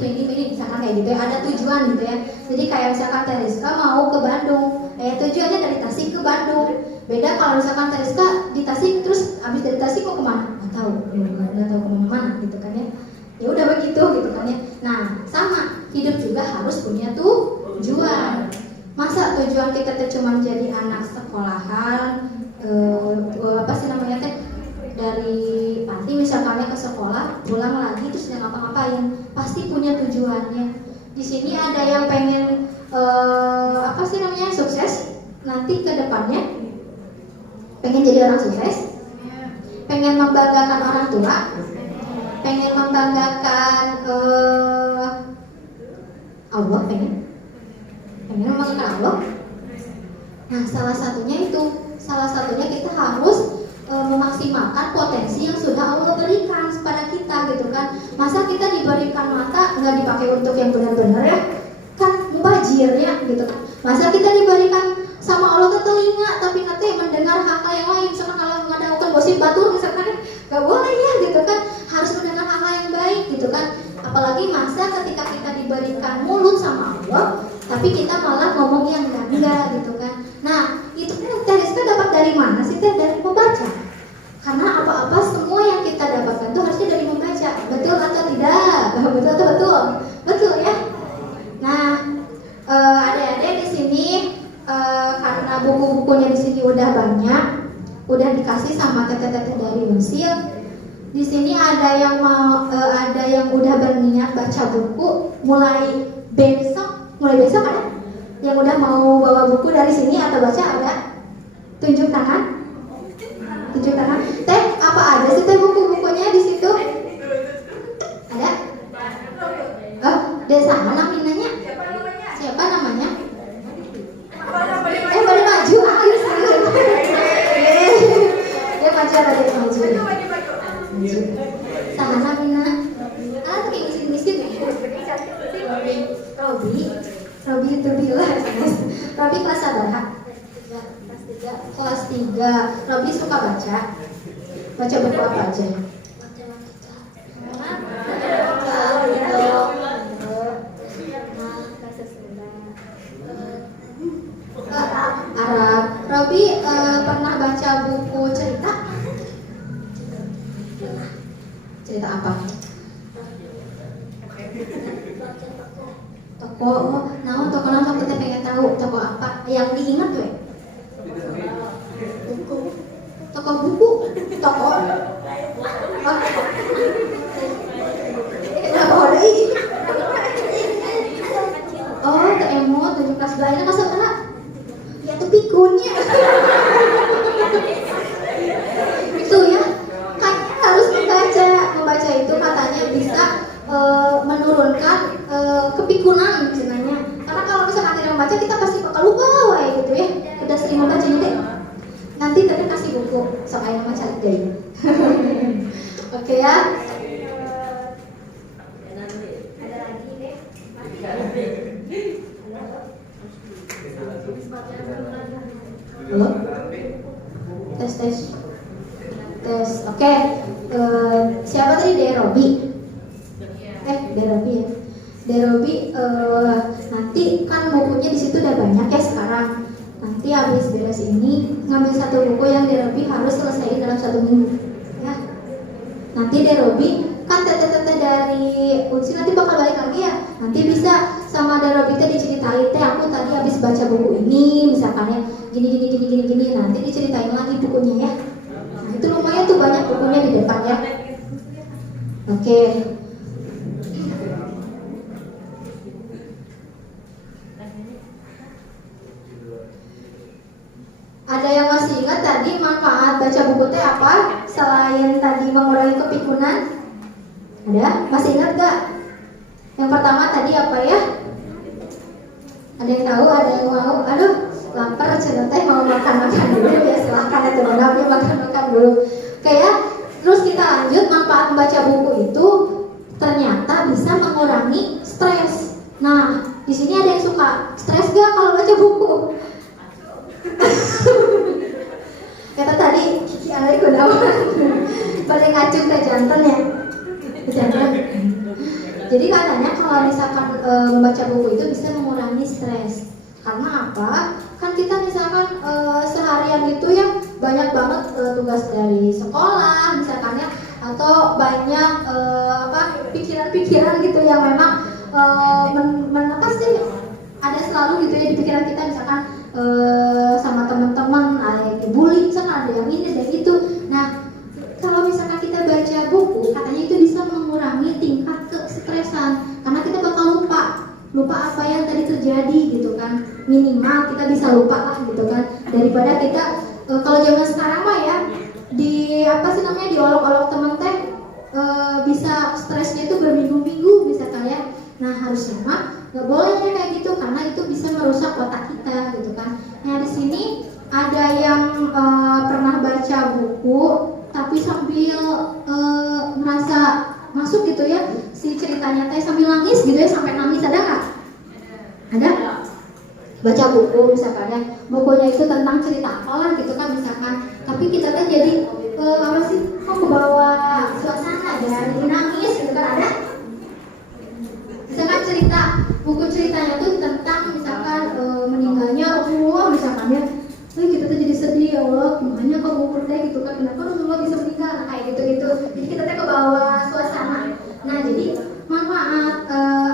misalkan kayak gitu ya. Ada tujuan gitu ya. Jadi kayak misalkan Teh Rizka mau ke Bandung, tujuannya dari Tasik ke Bandung. Beda kalau misalkan Teh Rizka di Tasik terus habis dari Tasik mau kemana? Nggak tahu kemana-mana gitu kan ya. Ya udah begitu gitu kan ya. Nah sama, hidup juga harus punya tujuan. Masa tujuan kita tuh cuma jadi anak sekolahan, dari panti misalkannya ke sekolah, pulang lagi terus nggak ngapa-ngapain. Pasti punya tujuannya. Di sini ada yang pengen sukses nanti ke depannya, pengen jadi orang sukses, pengen membanggakan orang tua, pengen membanggakan Allah, pengen membanggakan Allah. Nah, salah satunya kita harus memaksimalkan potensi yang sudah Allah berikan kepada kita gitu kan. Masa kita diberikan mata nggak dipakai untuk yang benar-benar ya, kan mubazir ya gitu kan. Masa kita diberikan sama Allah ke telinga tapi nanti mendengar hal-hal yang lain, misalkan kalau mengadakan gosip batur misalkan nggak boleh ya gitu kan, harus mendengar hal-hal yang baik gitu kan. Apalagi masa ketika kita diberikan mulut sama Allah tapi kita malah ngomong yang enggak gitu kan. Nah itu Teh Rizka dapat dari mana sih Teh? Dari membaca. Karena apa-apa semua yang kita dapatkan itu harusnya dari membaca. Betul atau tidak? Betul atau betul? Betul ya. Nah adik-adik di sini karena buku-bukunya di sini udah banyak, udah dikasih sama teteh-teteh dari Mesir. Di sini ada yang udah berniat baca buku, mulai mulai besok ada yang udah mau bawa buku dari sini atau baca, ada? Tunjuk tangan. Teh, apa aja sih teh buku-bukunya di situ? Ada? Oh, Desa mana minanya? Siapa namanya? Boleh maju. Dia maju ada dia maju. Sahana mina. Tuh kayak ngisi-ngisi nih. Robi itu bilang. Robi kelas berapa? Kelas 3. Robi suka baca. Baca buku apa aja? Arab. Robi pernah baca buku cerita? Cerita apa? Toko, toko nama kita pengen tahu toko apa? Yang diingat tuh? Toko buku, toko. Oh, ke emo 7 kelas belajar masa berapa? Ya tuh pikunnya. Itu ya, kayaknya harus membaca itu katanya bisa menurunkan kepikunan misalnya. Karena kalau misalkan tidak membaca kita pasti bakal lupa gitu ya. Udah sering membacanya deh. Nanti tadi kasih buku soal yang baca deh. Oke ya. Ada lagi deh. Halo? Tes. Oke. Siapa tadi? Derobi. Derobi ya. Derobi nanti kan bukunya di situ udah banyak ya sekarang. Nanti habis beres ini ngambil satu buku yang Derobi harus selesaiin dalam 1 minggu. Ya. Nanti Derobi kan teteh-teteh dari Unsi nanti bakal balik lagi ya. Nanti bisa sama Derobi teh diceritain teh aku tadi habis baca buku ini misalkan ya gini nanti diceritain lagi bukunya ya. Nah, itu lumayan tuh banyak bukunya di depan ya. Oke. Ada yang masih ingat tadi manfaat baca buku teh apa? Selain tadi mengurangi kepikunan? Ada? Masih ingat gak? Yang pertama tadi apa ya? Ada yang tahu? Ada yang mau? Aduh, lapar cerita teh mau makan dulu ya silahkan ya teman-teman makan dulu. Kayak terus kita lanjut manfaat membaca buku itu ternyata bisa mengurangi stres. Nah, di sini ada yang suka stres gak kalau baca buku? Kata tadi Kiki Alay Gunawan paling ngacung ke jantan ya, jantan. Jadi katanya kalau misalkan membaca buku itu bisa mengurangi stres. Karena apa? Kan kita misalkan seharian itu ya banyak banget tugas dari sekolah misalkan ya, atau banyak pikiran-pikiran gitu yang memang apa sih ada selalu gitu ya di pikiran kita misalkan sama teman-teman ada yang dibully misalkan ada yang ini dan itu. Nah kalau misalkan kita baca buku katanya itu bisa mengurangi tingkat kesetresan karena kita bakal lupa apa yang tadi terjadi gitu kan, minimal kita bisa lupa lah gitu kan daripada kita kalau zaman sekarang mah ya di diolok-olok teman teh bisa stresnya itu berminggu-minggu bisa kayak. Nah harusnya mah nggak boleh kayak gitu karena itu bisa merusak otak kita gitu kan. Nah di sini ada yang pernah baca buku tapi sambil merasa masuk gitu ya si ceritanya teh sambil nangis gitu ya sampai nangis, ada nggak? Ada? Baca buku misalkan ya bukunya itu tentang cerita apalah gitu kan misalkan, tapi kita teh jadi apa sih kok kebawa suasana jadi nangis gitu kan, ada? Misalkan cerita buku ceritanya tuh tentang misalkan meninggalnya Rasulullah misalkan ya, kita tuh jadi sedih ya Allah gimana kok buku teh gitu kan kenapa Rasulullah bisa meninggal, nah, kayak gitu-gitu jadi kita teh kebawa suasana. Nah jadi manfaat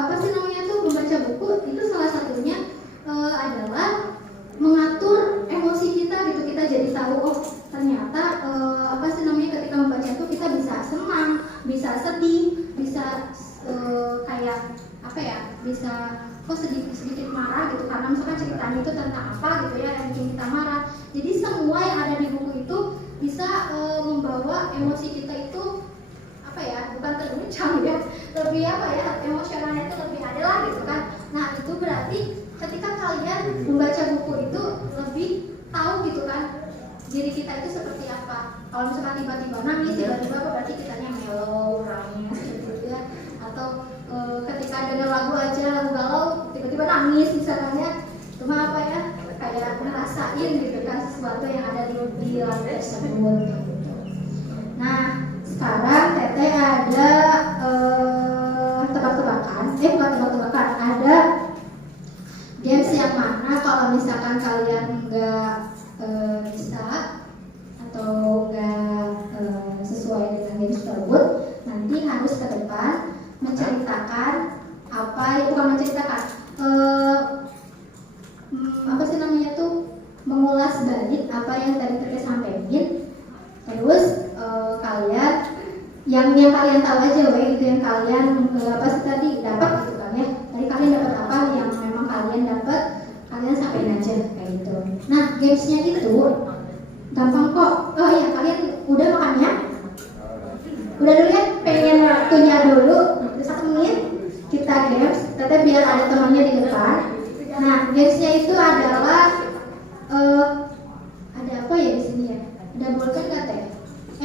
apa sih namanya tuh membaca buku itu salah satunya adalah mengatur emosi kita gitu, kita jadi tahu oh ternyata apa sih namanya ketika membaca itu kita bisa senang, bisa sedih, bisa kayak apa ya bisa kok sedikit marah gitu karena misalkan ceritanya itu tentang apa gitu ya yang bikin kita marah. Jadi semua yang ada di buku itu bisa membawa emosi kita itu apa ya, bukan terguncang ya, lebih apa ya, emosionalnya itu lebih ada lah gitu kan. Nah itu berarti ketika kalian membaca buku itu lebih tahu gitu kan diri kita itu seperti apa. Kalau misalkan tiba-tiba nangis, tiba-tiba apa berarti kitanya mellow, nangis gitu ya. Atau ketika dengar lagu aja, lagu galau, tiba-tiba nangis misalkan ya. Cuma apa ya, kayak ngerasain gitu kan sesuatu yang ada di lagu tersebut gitu. Nah sekarang Teteh ada tebak-tebakan, bukan tebak-tebakan, ada games yang mana kalau misalkan kalian nggak bisa atau nggak sesuai dengan games tersebut, nanti harus ke depan menceritakan apa ya, bukan menceritakan apa sih namanya tuh, mengulas balik apa yang tadi Teteh sampaikan. Terus kalian yang kalian tahu aja gitu, yang kalian apa sih tadi dapat gitu kan ya, tadi kalian dapat apa yang memang kalian dapat, kalian sampaikan aja kayak gitu. Nah gamesnya itu gampang kok. Oh ya, kalian udah makannya? Udah dulu ya, pengen waktunya dulu 1 menit kita games, Teteh biar ada temannya di depan. Nah gamesnya itu adalah ada apa ya di sini ya, ada bolpen nggak Teh?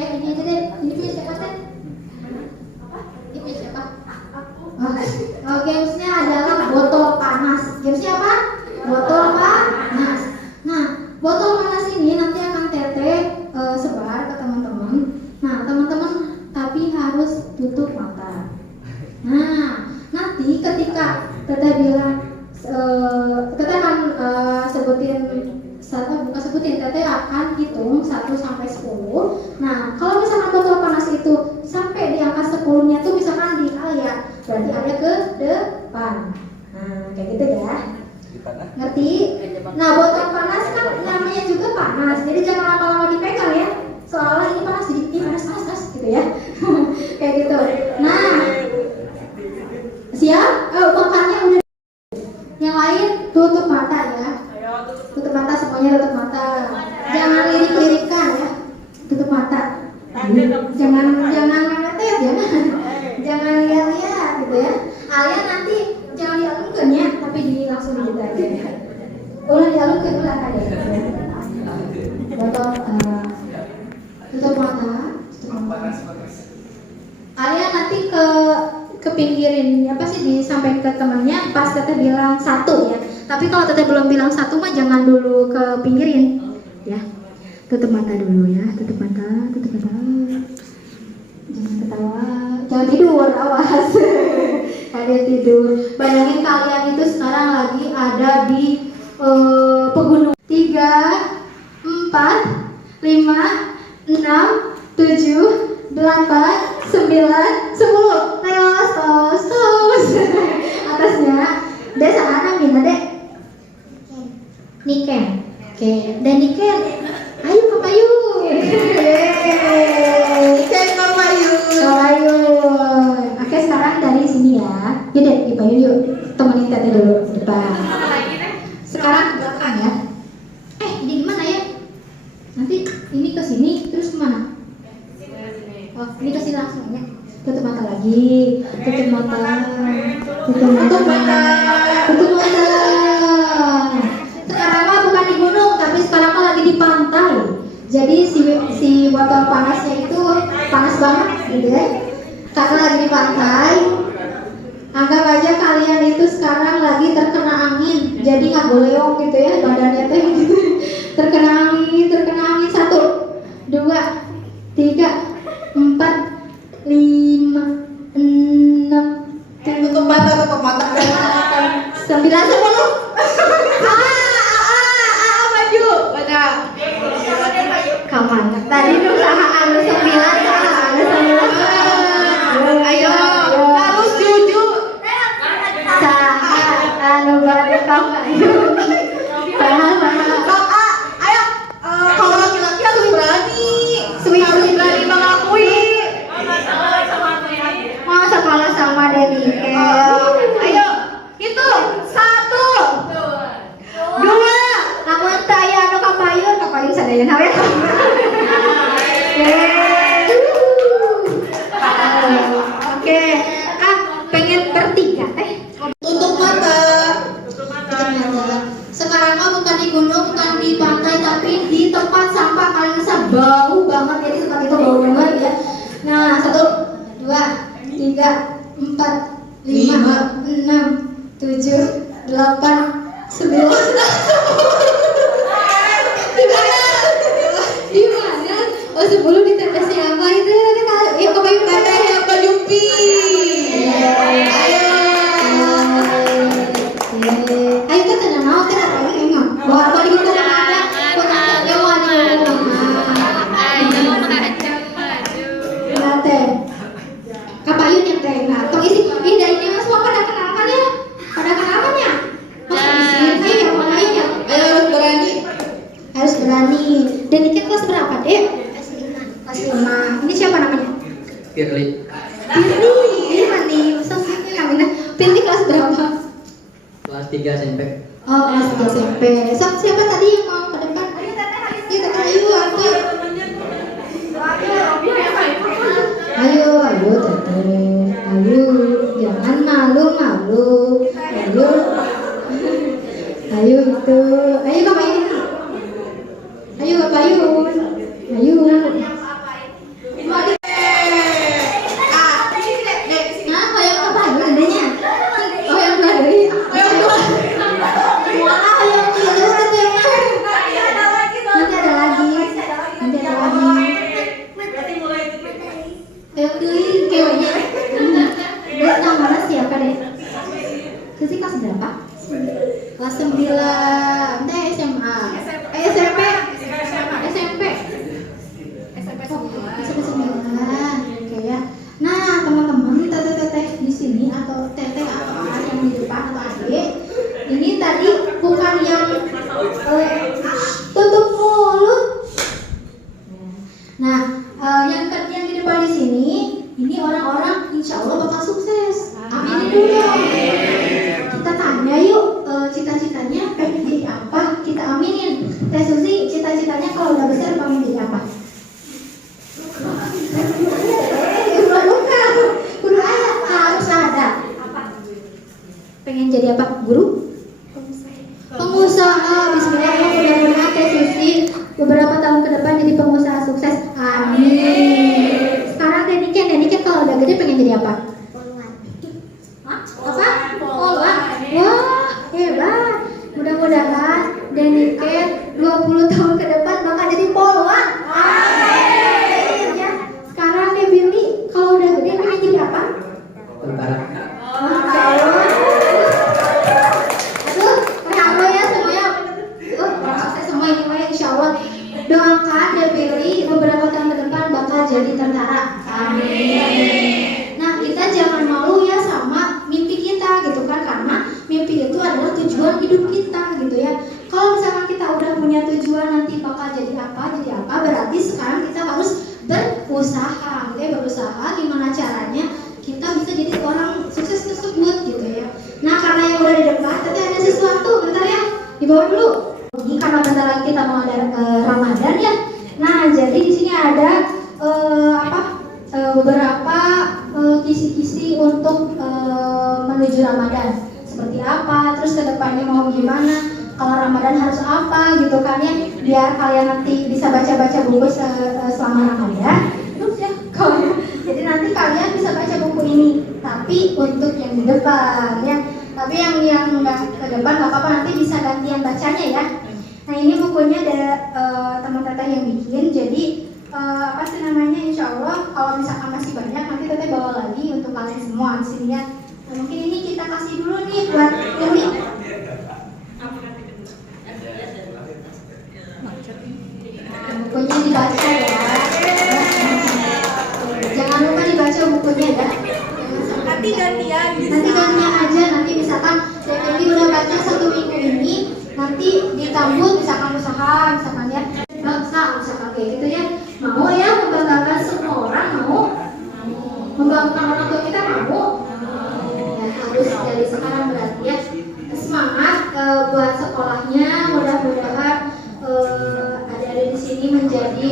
Ini aja deh, ini punya siapa Teh? Apa? Ini punya siapa? Oh, gamesnya adalah botol panas. Gamesnya apa? Botol panas. Nah, botol panas ini nanti akan Teteh sebar ke teman-teman. Nah, teman-teman tapi harus tutup mata. Nah, nanti ketika Teteh bilang Teteh akan sebutin, Teteh akan hitung 1 sampai 10. Nah, kalau misalkan botol panas itu sampai di angka 10-nya tuh misalkan di Alia, berarti Alia ke depan. Nah, kayak gitu ya. Ngerti? Nah, botol panas kan namanya juga panas. Jadi jangan lama-lama dipegang ya. Soalnya ini panas, jadi ini panas gitu ya. Kayak gitu. Nah, siap? Makannya udah. Yang lain tutup mata ya. Tutup mata, semuanya tutup mata. Jangan lirik-lirikan ya. Tutup mata. Jangan ngetet ya. Jangan lihat-lihat gitu ya. Alia nanti jangan dialungkan ya, tapi langsung gitu aja. Ulah dialungkan ulah ada. Tutup mata. Alia nanti ke pinggirin apa sih, disampaikan ke temannya pas Teteh bilang 1 ya. Tapi kalau Teteh belum bilang 1 mah jangan dulu ke pinggirin ya. Tutup mata dulu ya, tutup mata. Jangan ketawa, jangan tidur, awas. Ada tidur. Bayangin kalian itu sekarang lagi ada di pegunungan. 3, 4, 5, 6, 7, 8, 9, 10. Tos. Atasnya. Dek sana Mina dek. Niken. Oke, dan Niken. Ayo ke payu. Niken ke payu. Oke, sekarang dari sini ya. Yuk dek, di payu yuk. Temenin Teteh dulu di depan. Sekarang ke belakang ya. Ini gimana ya? Nanti ini ke sini terus kemana? Oh, ini ke sini langsung ya. Tutup mata lagi. Tutup mata. Sekarang mah bukan di gunung, tapi sekarang mah lagi di pantai. Jadi si botol panasnya itu panas banget gitu ya. Karena lagi di pantai. Anggap aja kalian itu sekarang lagi terkena angin. Jadi nggak goleong gitu ya badannya teh. Terkena angin. 1, 2, 3, 4, 5, 6. Tutup mata. 9, 10. Maju. Pada. Kapan? Tadi usahaan 9. Ayo. Harus jujur. Anu bade kamu. Ayo. Ayo. Kalau laki-laki harus berani. Harus berani mengakui. Masa kalah sama Denny. Ayo. 5, 6, 7, 8, 9. Di mana? Oh, 10 ditetes siapa itu? Ya kebayang Teteh yang penyupi. Ayo. Ayo kita tenang mau kita tahu enggak? Wah, balik kita ada. Penanya wani Teh. Kapayun yang teh. Nah, tong isi. Ini dari ini semua pada kenal kan ya? Pada kenal kan ya? Ayo yang mana ya? Ayo harus berani. Harus berani. Dan ini kelas berapa, Dek? Kelas 5. Ini siapa namanya? Firly. Firly. Ini mandi. Sosoknya namanya. Firly kelas berapa? Kelas 3 SMP. Oh, kelas 3 SMP. Siapa tadi yang mau ke depan? Ayo, Teteh. Ayo, aku. Ayo, Teteh. Ayo, jangan malu-malu. Ayo itu. Ayo Kak Payun. Ayo Kak Payun. Ayo. Nah, kayak Kak Payun adanya. Oh, yang dari. Mana yang itu Teteh? Nanti ada lagi. Berarti mulai Ayo dulu kayaknya. Dek, namanya siapa deh? Susi kelas berapa? Kelas 9. Deh SMA. SMP. SMP 9. Oke ya. Nah, teman-teman, teteh-teteh di sini atau teteh atau yang di depan atau adik, ini tadi bukan yang tutup mulut. Nah, yang di depan di sini, ini orang-orang insya Allah bakal sukses. Aminin dulu. Kita tanya yuk, cita-citanya pengen jadi apa? Kita aminin. Teh Susi, cita-citanya kalau udah besar pengen jadi apa? Bukan. Guru ayah harus ada. Pengen jadi apa? Guru? Pengusaha. Bismillah, mudah-mudahan Teh Susi beberapa tahun ke depan jadi pengusaha sukses. Amin. Sekarang Deniken kalau udah gede pengen jadi apa? Hah? Apa? Polwan. Wah, hebat. Mudah-mudahan Deniken 20 tahun ke depan bakal jadi polwan. Amin. Ya. Sekarang Billy kalau udah gede pengen jadi apa? Tentara. Aduh, halo ya semuanya. Sukses semua ini mah insyaallah. Doakan Billy beberapa tahun ke depan bakal jadi tentara. Amin. Nah, kita jangan malu ya sama mimpi kita gitu kan, karena mimpi itu adalah tujuan hidup kita gitu ya. Kalau misalkan kita udah punya tujuan nanti bakal jadi apa, berarti sekarang kita harus berusaha gitu ya, berusaha gimana caranya kita bisa jadi orang sukses tersebut gitu ya. Nah, karena yang udah di depan, tadi ada sesuatu, bentar ya, dibawa dulu. Ini karena bentar lagi kita mau ada Ramadan ya. Nah, jadi di sini ada beberapa kisi-kisi untuk menuju Ramadan. Seperti apa, terus kedepannya mau gimana, kalau Ramadan harus apa gitu kan ya, biar kalian nanti bisa baca-baca buku selama Ramadan. Terus ya, jadi nanti kalian bisa baca buku ini, tapi untuk yang di depan ya. Tapi yang nggak ke depan nggak apa-apa, nanti bisa gantian bacanya ya. Nah, ini bukunya ada teman teteh yang bikin, jadi apa sih namanya, insya Allah kalau misalkan masih banyak nanti teteh bawa lagi untuk kalian semua di sini ya. Nah, mungkin ini kita kasih dulu nih buat Yumi. Bukunya dibaca ya. Jangan lupa dibaca bukunya ya. Nanti gantian. Nanti gantian aja, nanti misalkan Devi udah baca 1 minggu ini, nanti ditambut misalkan usaha, misalkan ya bangsa, misalkan kayak gitu ya. Mau ya membanggakan semua orang, mau membanggakan orang tua kita, mau ya, harus dari sekarang berarti ya. Semangat buat sekolahnya, mudah-mudahan adik-adik di sini menjadi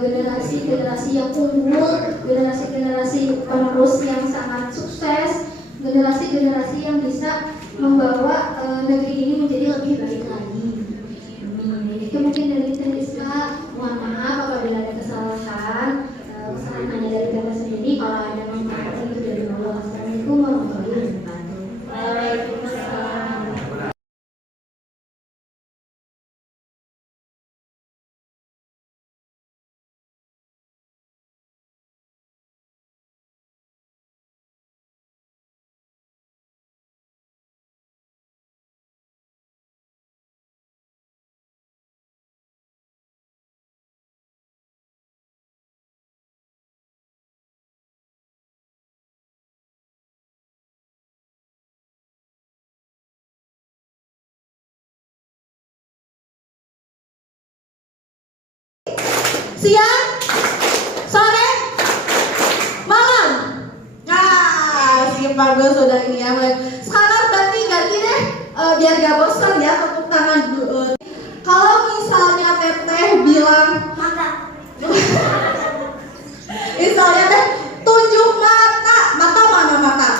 generasi yang unggul, generasi penerus yang sangat sukses, generasi yang bisa membawa negeri ini menjadi lebih baik lagi. Itu mungkin dari Teresa. Mohon maaf apabila ada kesalahan hanya dari Teresa sendiri. Kalau ada manfaat itu dari Allah. Assalamualaikum warahmatullahi wabarakatuh. Siang? Sore? Malam? Nah, si bagus sudah ini ya. Sekarang berarti ganti deh, biar gak bosan ya, tepuk tangan dulu. Kalau misalnya Teteh bilang misalnya Teh tunjuk mata, mata mana mata?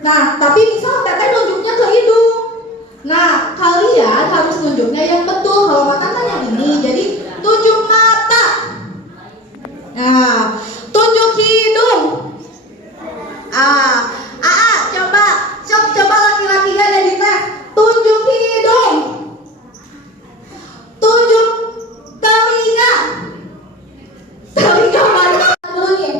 Nah, tapi misal Teteh nunjuknya ke hidung. Nah, kalian harus nunjuknya yang betul. Kalau mata kan yang ini, jadi tunjuk mata. Nah, tunjuk hidung. Coba laki-lakinya dari Teh. Tunjuk hidung. Tunjuk telinga. Telinga mana dulu nih?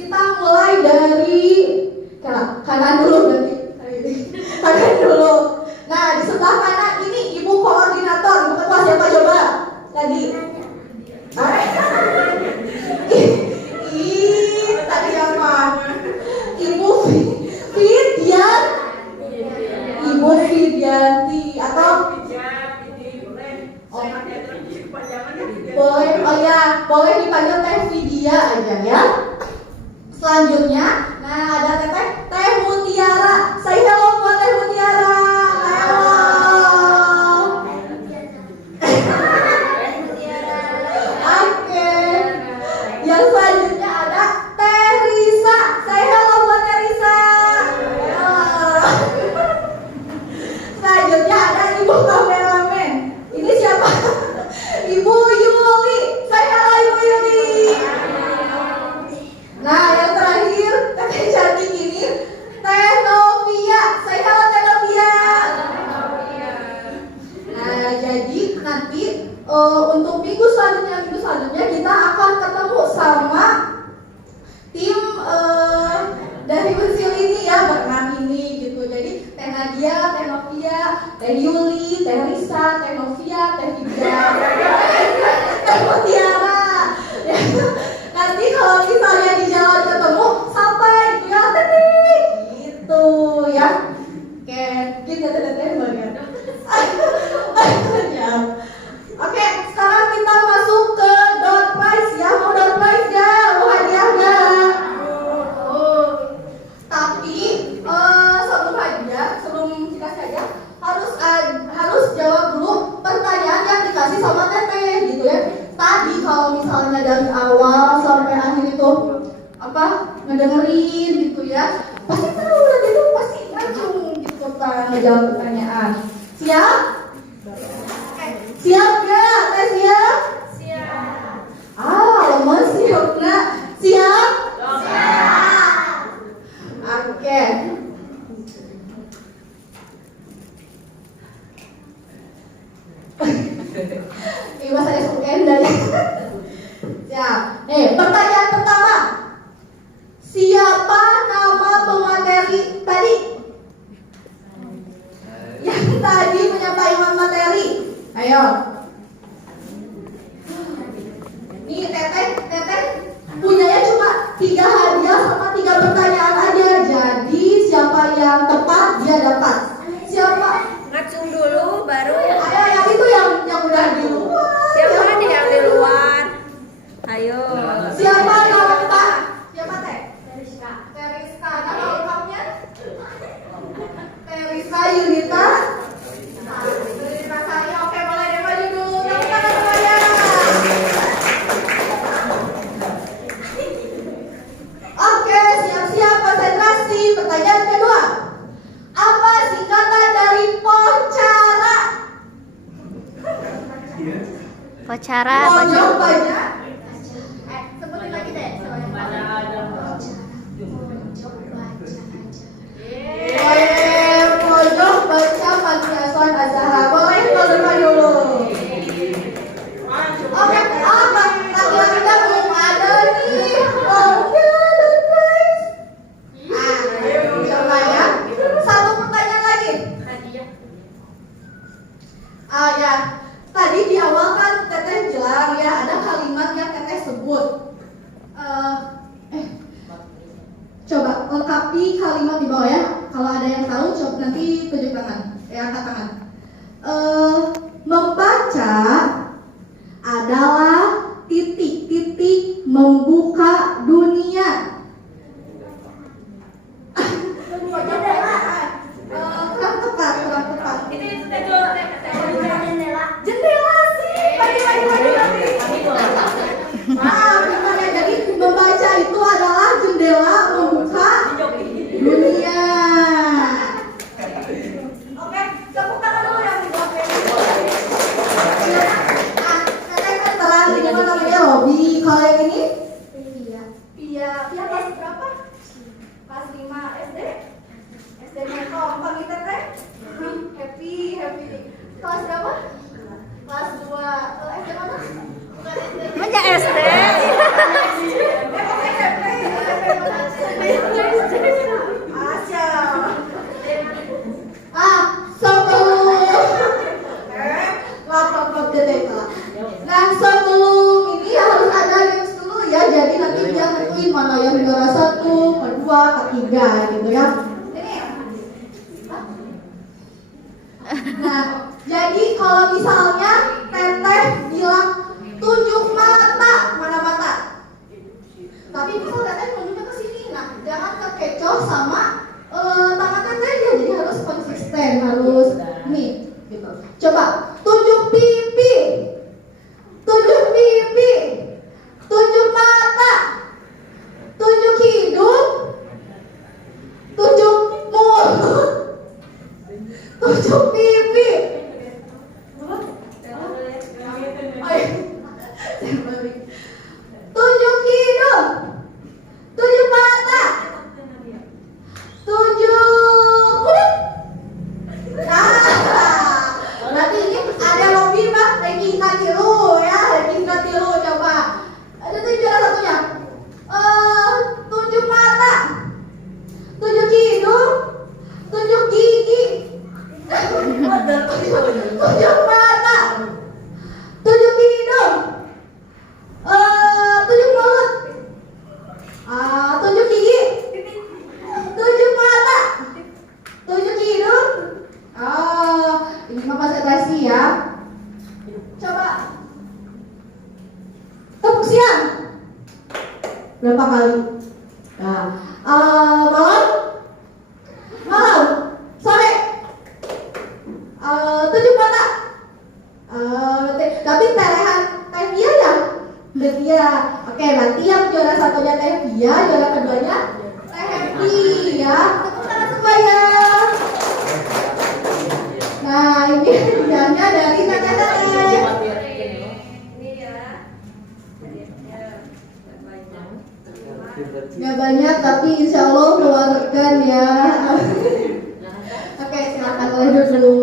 Kita mulai dari kanan dulu berarti. Kanan dulu. Nah, di sebelah kanan ini ibu koordinator. Ibu ketua siapa coba? Tadi. Tadi apa? Ibu Fidian. Ibu Fidianti atau boleh, oh ya, boleh dipanggil Teh Vidya aja ya. Selanjutnya, nah ada Teh Mutiara. Say hello buat Teh Mutiara. Hello. Oke. Yang selanjutnya ada Teh Risa. Say hello buat Teh Risa. Hello. Selanjutnya ada Ibu kameramen. Ini siapa? Ibu Yuli. Say hello Ibu Yuli. Nah, yang terakhir Teh cantik ini Teh Novia. Say hello Teh Novia. Nah, jadi nanti untuk minggu selanjutnya kita akan ketemu sama tim dari Unsil ini ya, berenam ini gitu. Jadi Teh Nadia, Teh Novia, Teh Yuli, Teh Risa, Teh Novia, Teh Vidya, Teh Mutiara. Ya. Nanti kalau misalnya di jalan ketemu sampai gitu ya, Teteh gitu ya. Oke, gitu Teteh bagian. Ya. Oke, sekarang kita masuk ke door prize ya. Mau door prize gak? Mau hadiah gak? Tapi sebelum hadiah, sebelum dikasih hadiah harus jawab dulu pertanyaan yang dikasih sama Teteh gitu ya. Tadi kalau misalnya dari awal sampai akhir itu ngedengerin gitu ya, pasti tahu nanti itu pasti langsung gitu kan ngejawab pertanyaan. Siap? Siap gak? Teh siap? Siap. Lemes siap nak? Siap? Siap. Oke. Ini masa SUN dari. Siap. Nih, pertanyaan pertama. Siapa nama pemateri tadi? Yang tadi menyampaikan materi. Ayo. Nih Teteh punyanya cuma 3 hadiah sama 3 pertanyaan aja. Jadi siapa yang tepat dia dapat. Siapa? Ngacung dulu baru. Ayo yang itu yang udah di luar. Siapa nih yang di luar? Ayo. Siapa nama lengkap? Siapa Teh? Teriska. Nama lengkapnya? Teriska Yunita. Teriska Sari. Oke, boleh deh maju dulu. Tepuk tangan semuanya. Oke, siap-siap konsentrasi. Pertanyaan kedua. Apa singkatan dari Pocara? Pocara. Pojok baca. Sebutin lagi deh. Pojok baca Panti Asuhan Az-Zahra. Boleh kalau dulu. Oke, apa? Laki-laki belum ada nih. Oke, guys. Coba ya. Satu pertanyaan lagi. Ya. Tadi di awal kan Teteh bilang ya ada kalimat yang Teteh sebut. Coba lengkapi kalimat di bawah ya. Kalau ada yang tahu, coba nanti tunjuk tangan, angkat tangan. Membaca adalah titik-titik membuka dunia. Kurang tepat. Jendela sih. Gimana? Jadi membaca itu adalah jendela membuka dunia. Oke, tepuk tangan dulu yang di belakang. Teteh keteran ini namanya Robi. Kalau yang ini? Pia kelas berapa? Kelas 5 SD. SD Mekom. Panggil teteh? Happy. Kelas berapa? Kelas 2. SD mana? Manja SD. Asya. Sebelum laptop DTK. Nah, sebelum ini harus ada games dulu ya. Jadi nanti dia nentuin mana yang juara 1, kedua, ketiga gitu ya. Nah, jadi kalau misalnya teteh bilang tunjuk mata, mana mata? Tapi misal teteh tunjuknya ke sini, nah jangan kekecoh sama tangan teteh aja, jadi harus konsisten, harus nih, gitu. Coba tunjuk pipi, tunjuk mata, tunjuk hidung, tunjuk mulut, tunjuk pipi. Tunjuk hidung, tunjuk mata, tunjuk mulut. Berarti ini ada lobby mah ranking katilu ya, ranking katilu coba. Ada tuh juara satunya. Tunjuk mata, tunjuk hidung, tunjuk gigi, tunjuk mata, tunjuk hidung, tunjuk mulut, tunjuk gigi, tunjuk mata, tunjuk hidung. Ini mah konsentrasi ya. Coba tepuk siang berapa kali? Nah, malam, sore, tunjuk mata. Tapi telehan Teh Pia ya? Teh Pia. Oke, nanti yang juara satunya Teh Pia, juara keduanya Teh Happy ya. Tepuk tangan semuanya. Nah, ini hadiahnya dari Teteh Teteh. Gak banyak tapi insya Allah keluarkan ya. Oke, silakan lanjut dulu.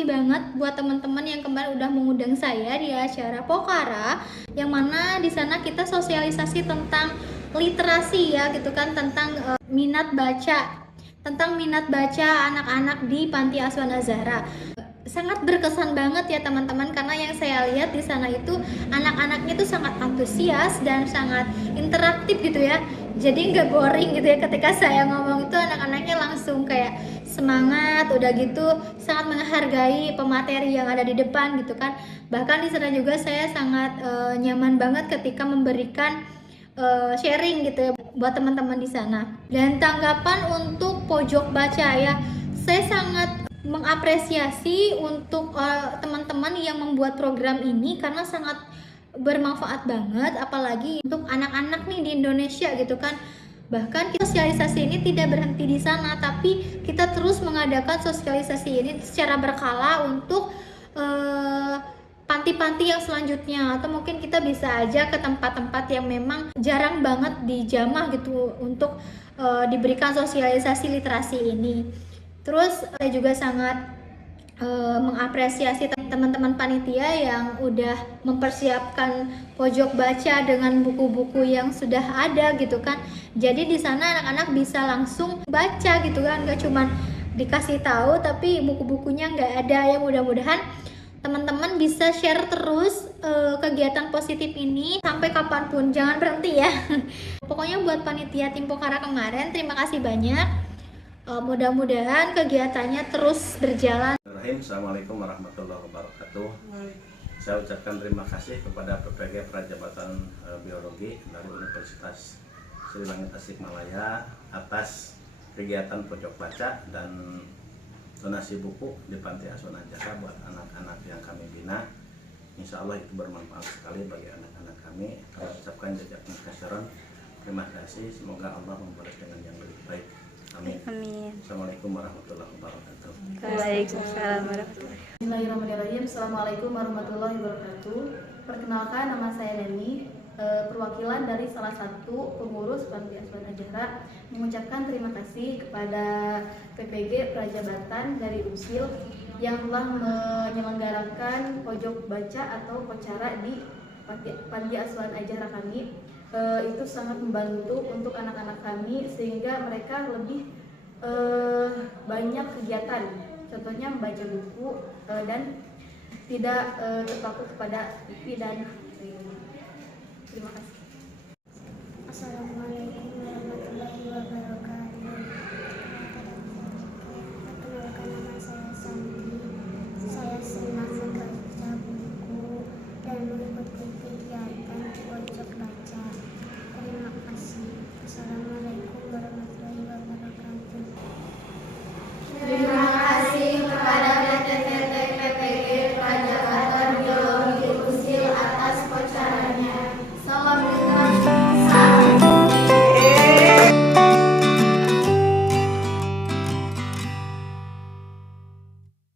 kasih banget buat teman-teman yang kemarin udah mengundang saya di acara Pokara, yang mana di sana kita sosialisasi tentang literasi ya gitu kan, tentang minat baca anak-anak di Panti Asuhan Azahra. Sangat berkesan banget ya teman-teman, karena yang saya lihat di sana itu anak-anaknya itu sangat antusias dan sangat interaktif gitu ya. Jadi nggak boring gitu ya, ketika saya ngomong itu anak-anaknya langsung kayak semangat, udah gitu sangat menghargai pemateri yang ada di depan gitu kan. Bahkan di sana juga saya sangat nyaman banget ketika memberikan sharing gitu ya buat teman-teman di sana. Dan tanggapan untuk pojok baca ya, saya sangat mengapresiasi untuk teman-teman yang membuat program ini karena sangat bermanfaat banget, apalagi untuk anak-anak nih di Indonesia gitu kan. Bahkan sosialisasi ini tidak berhenti di sana, tapi kita terus mengadakan sosialisasi ini secara berkala untuk panti-panti yang selanjutnya, atau mungkin kita bisa aja ke tempat-tempat yang memang jarang banget dijamah gitu untuk diberikan sosialisasi literasi ini. Terus saya juga sangat mengapresiasi teman-teman panitia yang udah mempersiapkan pojok baca dengan buku-buku yang sudah ada gitu kan. Jadi di sana anak-anak bisa langsung baca gitu kan, gak cuman dikasih tahu tapi buku-bukunya nggak ada. Ya mudah-mudahan teman-teman bisa share terus kegiatan positif ini sampai kapanpun, jangan berhenti ya. Pokoknya buat panitia tim Pokara kemarin, terima kasih banyak. Mudah-mudahan kegiatannya terus berjalan. Assalamualaikum warahmatullahi wabarakatuh. Saya ucapkan terima kasih kepada PPG Prajabatan Biologi dari Universitas Sri Langit Tasikmalaya atas kegiatan pojok baca dan donasi buku di Panti Asuhan Azahra buat anak-anak yang kami bina. Insya Allah itu bermanfaat sekali bagi anak-anak kami. Kami ucapkan jazakumullah khairan. Terima kasih. Semoga Allah membalas dengan yang lebih baik. Amin. Amin. Assalamualaikum warahmatullahi wabarakatuh. Waalaikumsalam warahmatullahi wabarakatuh. Bismillahirrahmanirrahim. Assalamualaikum warahmatullahi wabarakatuh. Perkenalkan, nama saya Neni, perwakilan dari salah satu pengurus Panti Asuhan Azahra, mengucapkan terima kasih kepada PPG Prajabatan dari UMSIL yang telah menyelenggarakan pojok baca atau Pokara di Panti Asuhan Azahra kami. Itu sangat membantu untuk anak-anak kami sehingga mereka lebih banyak kegiatan, contohnya membaca buku dan tidak terpaku kepada TV dan terima kasih. Assalamualaikum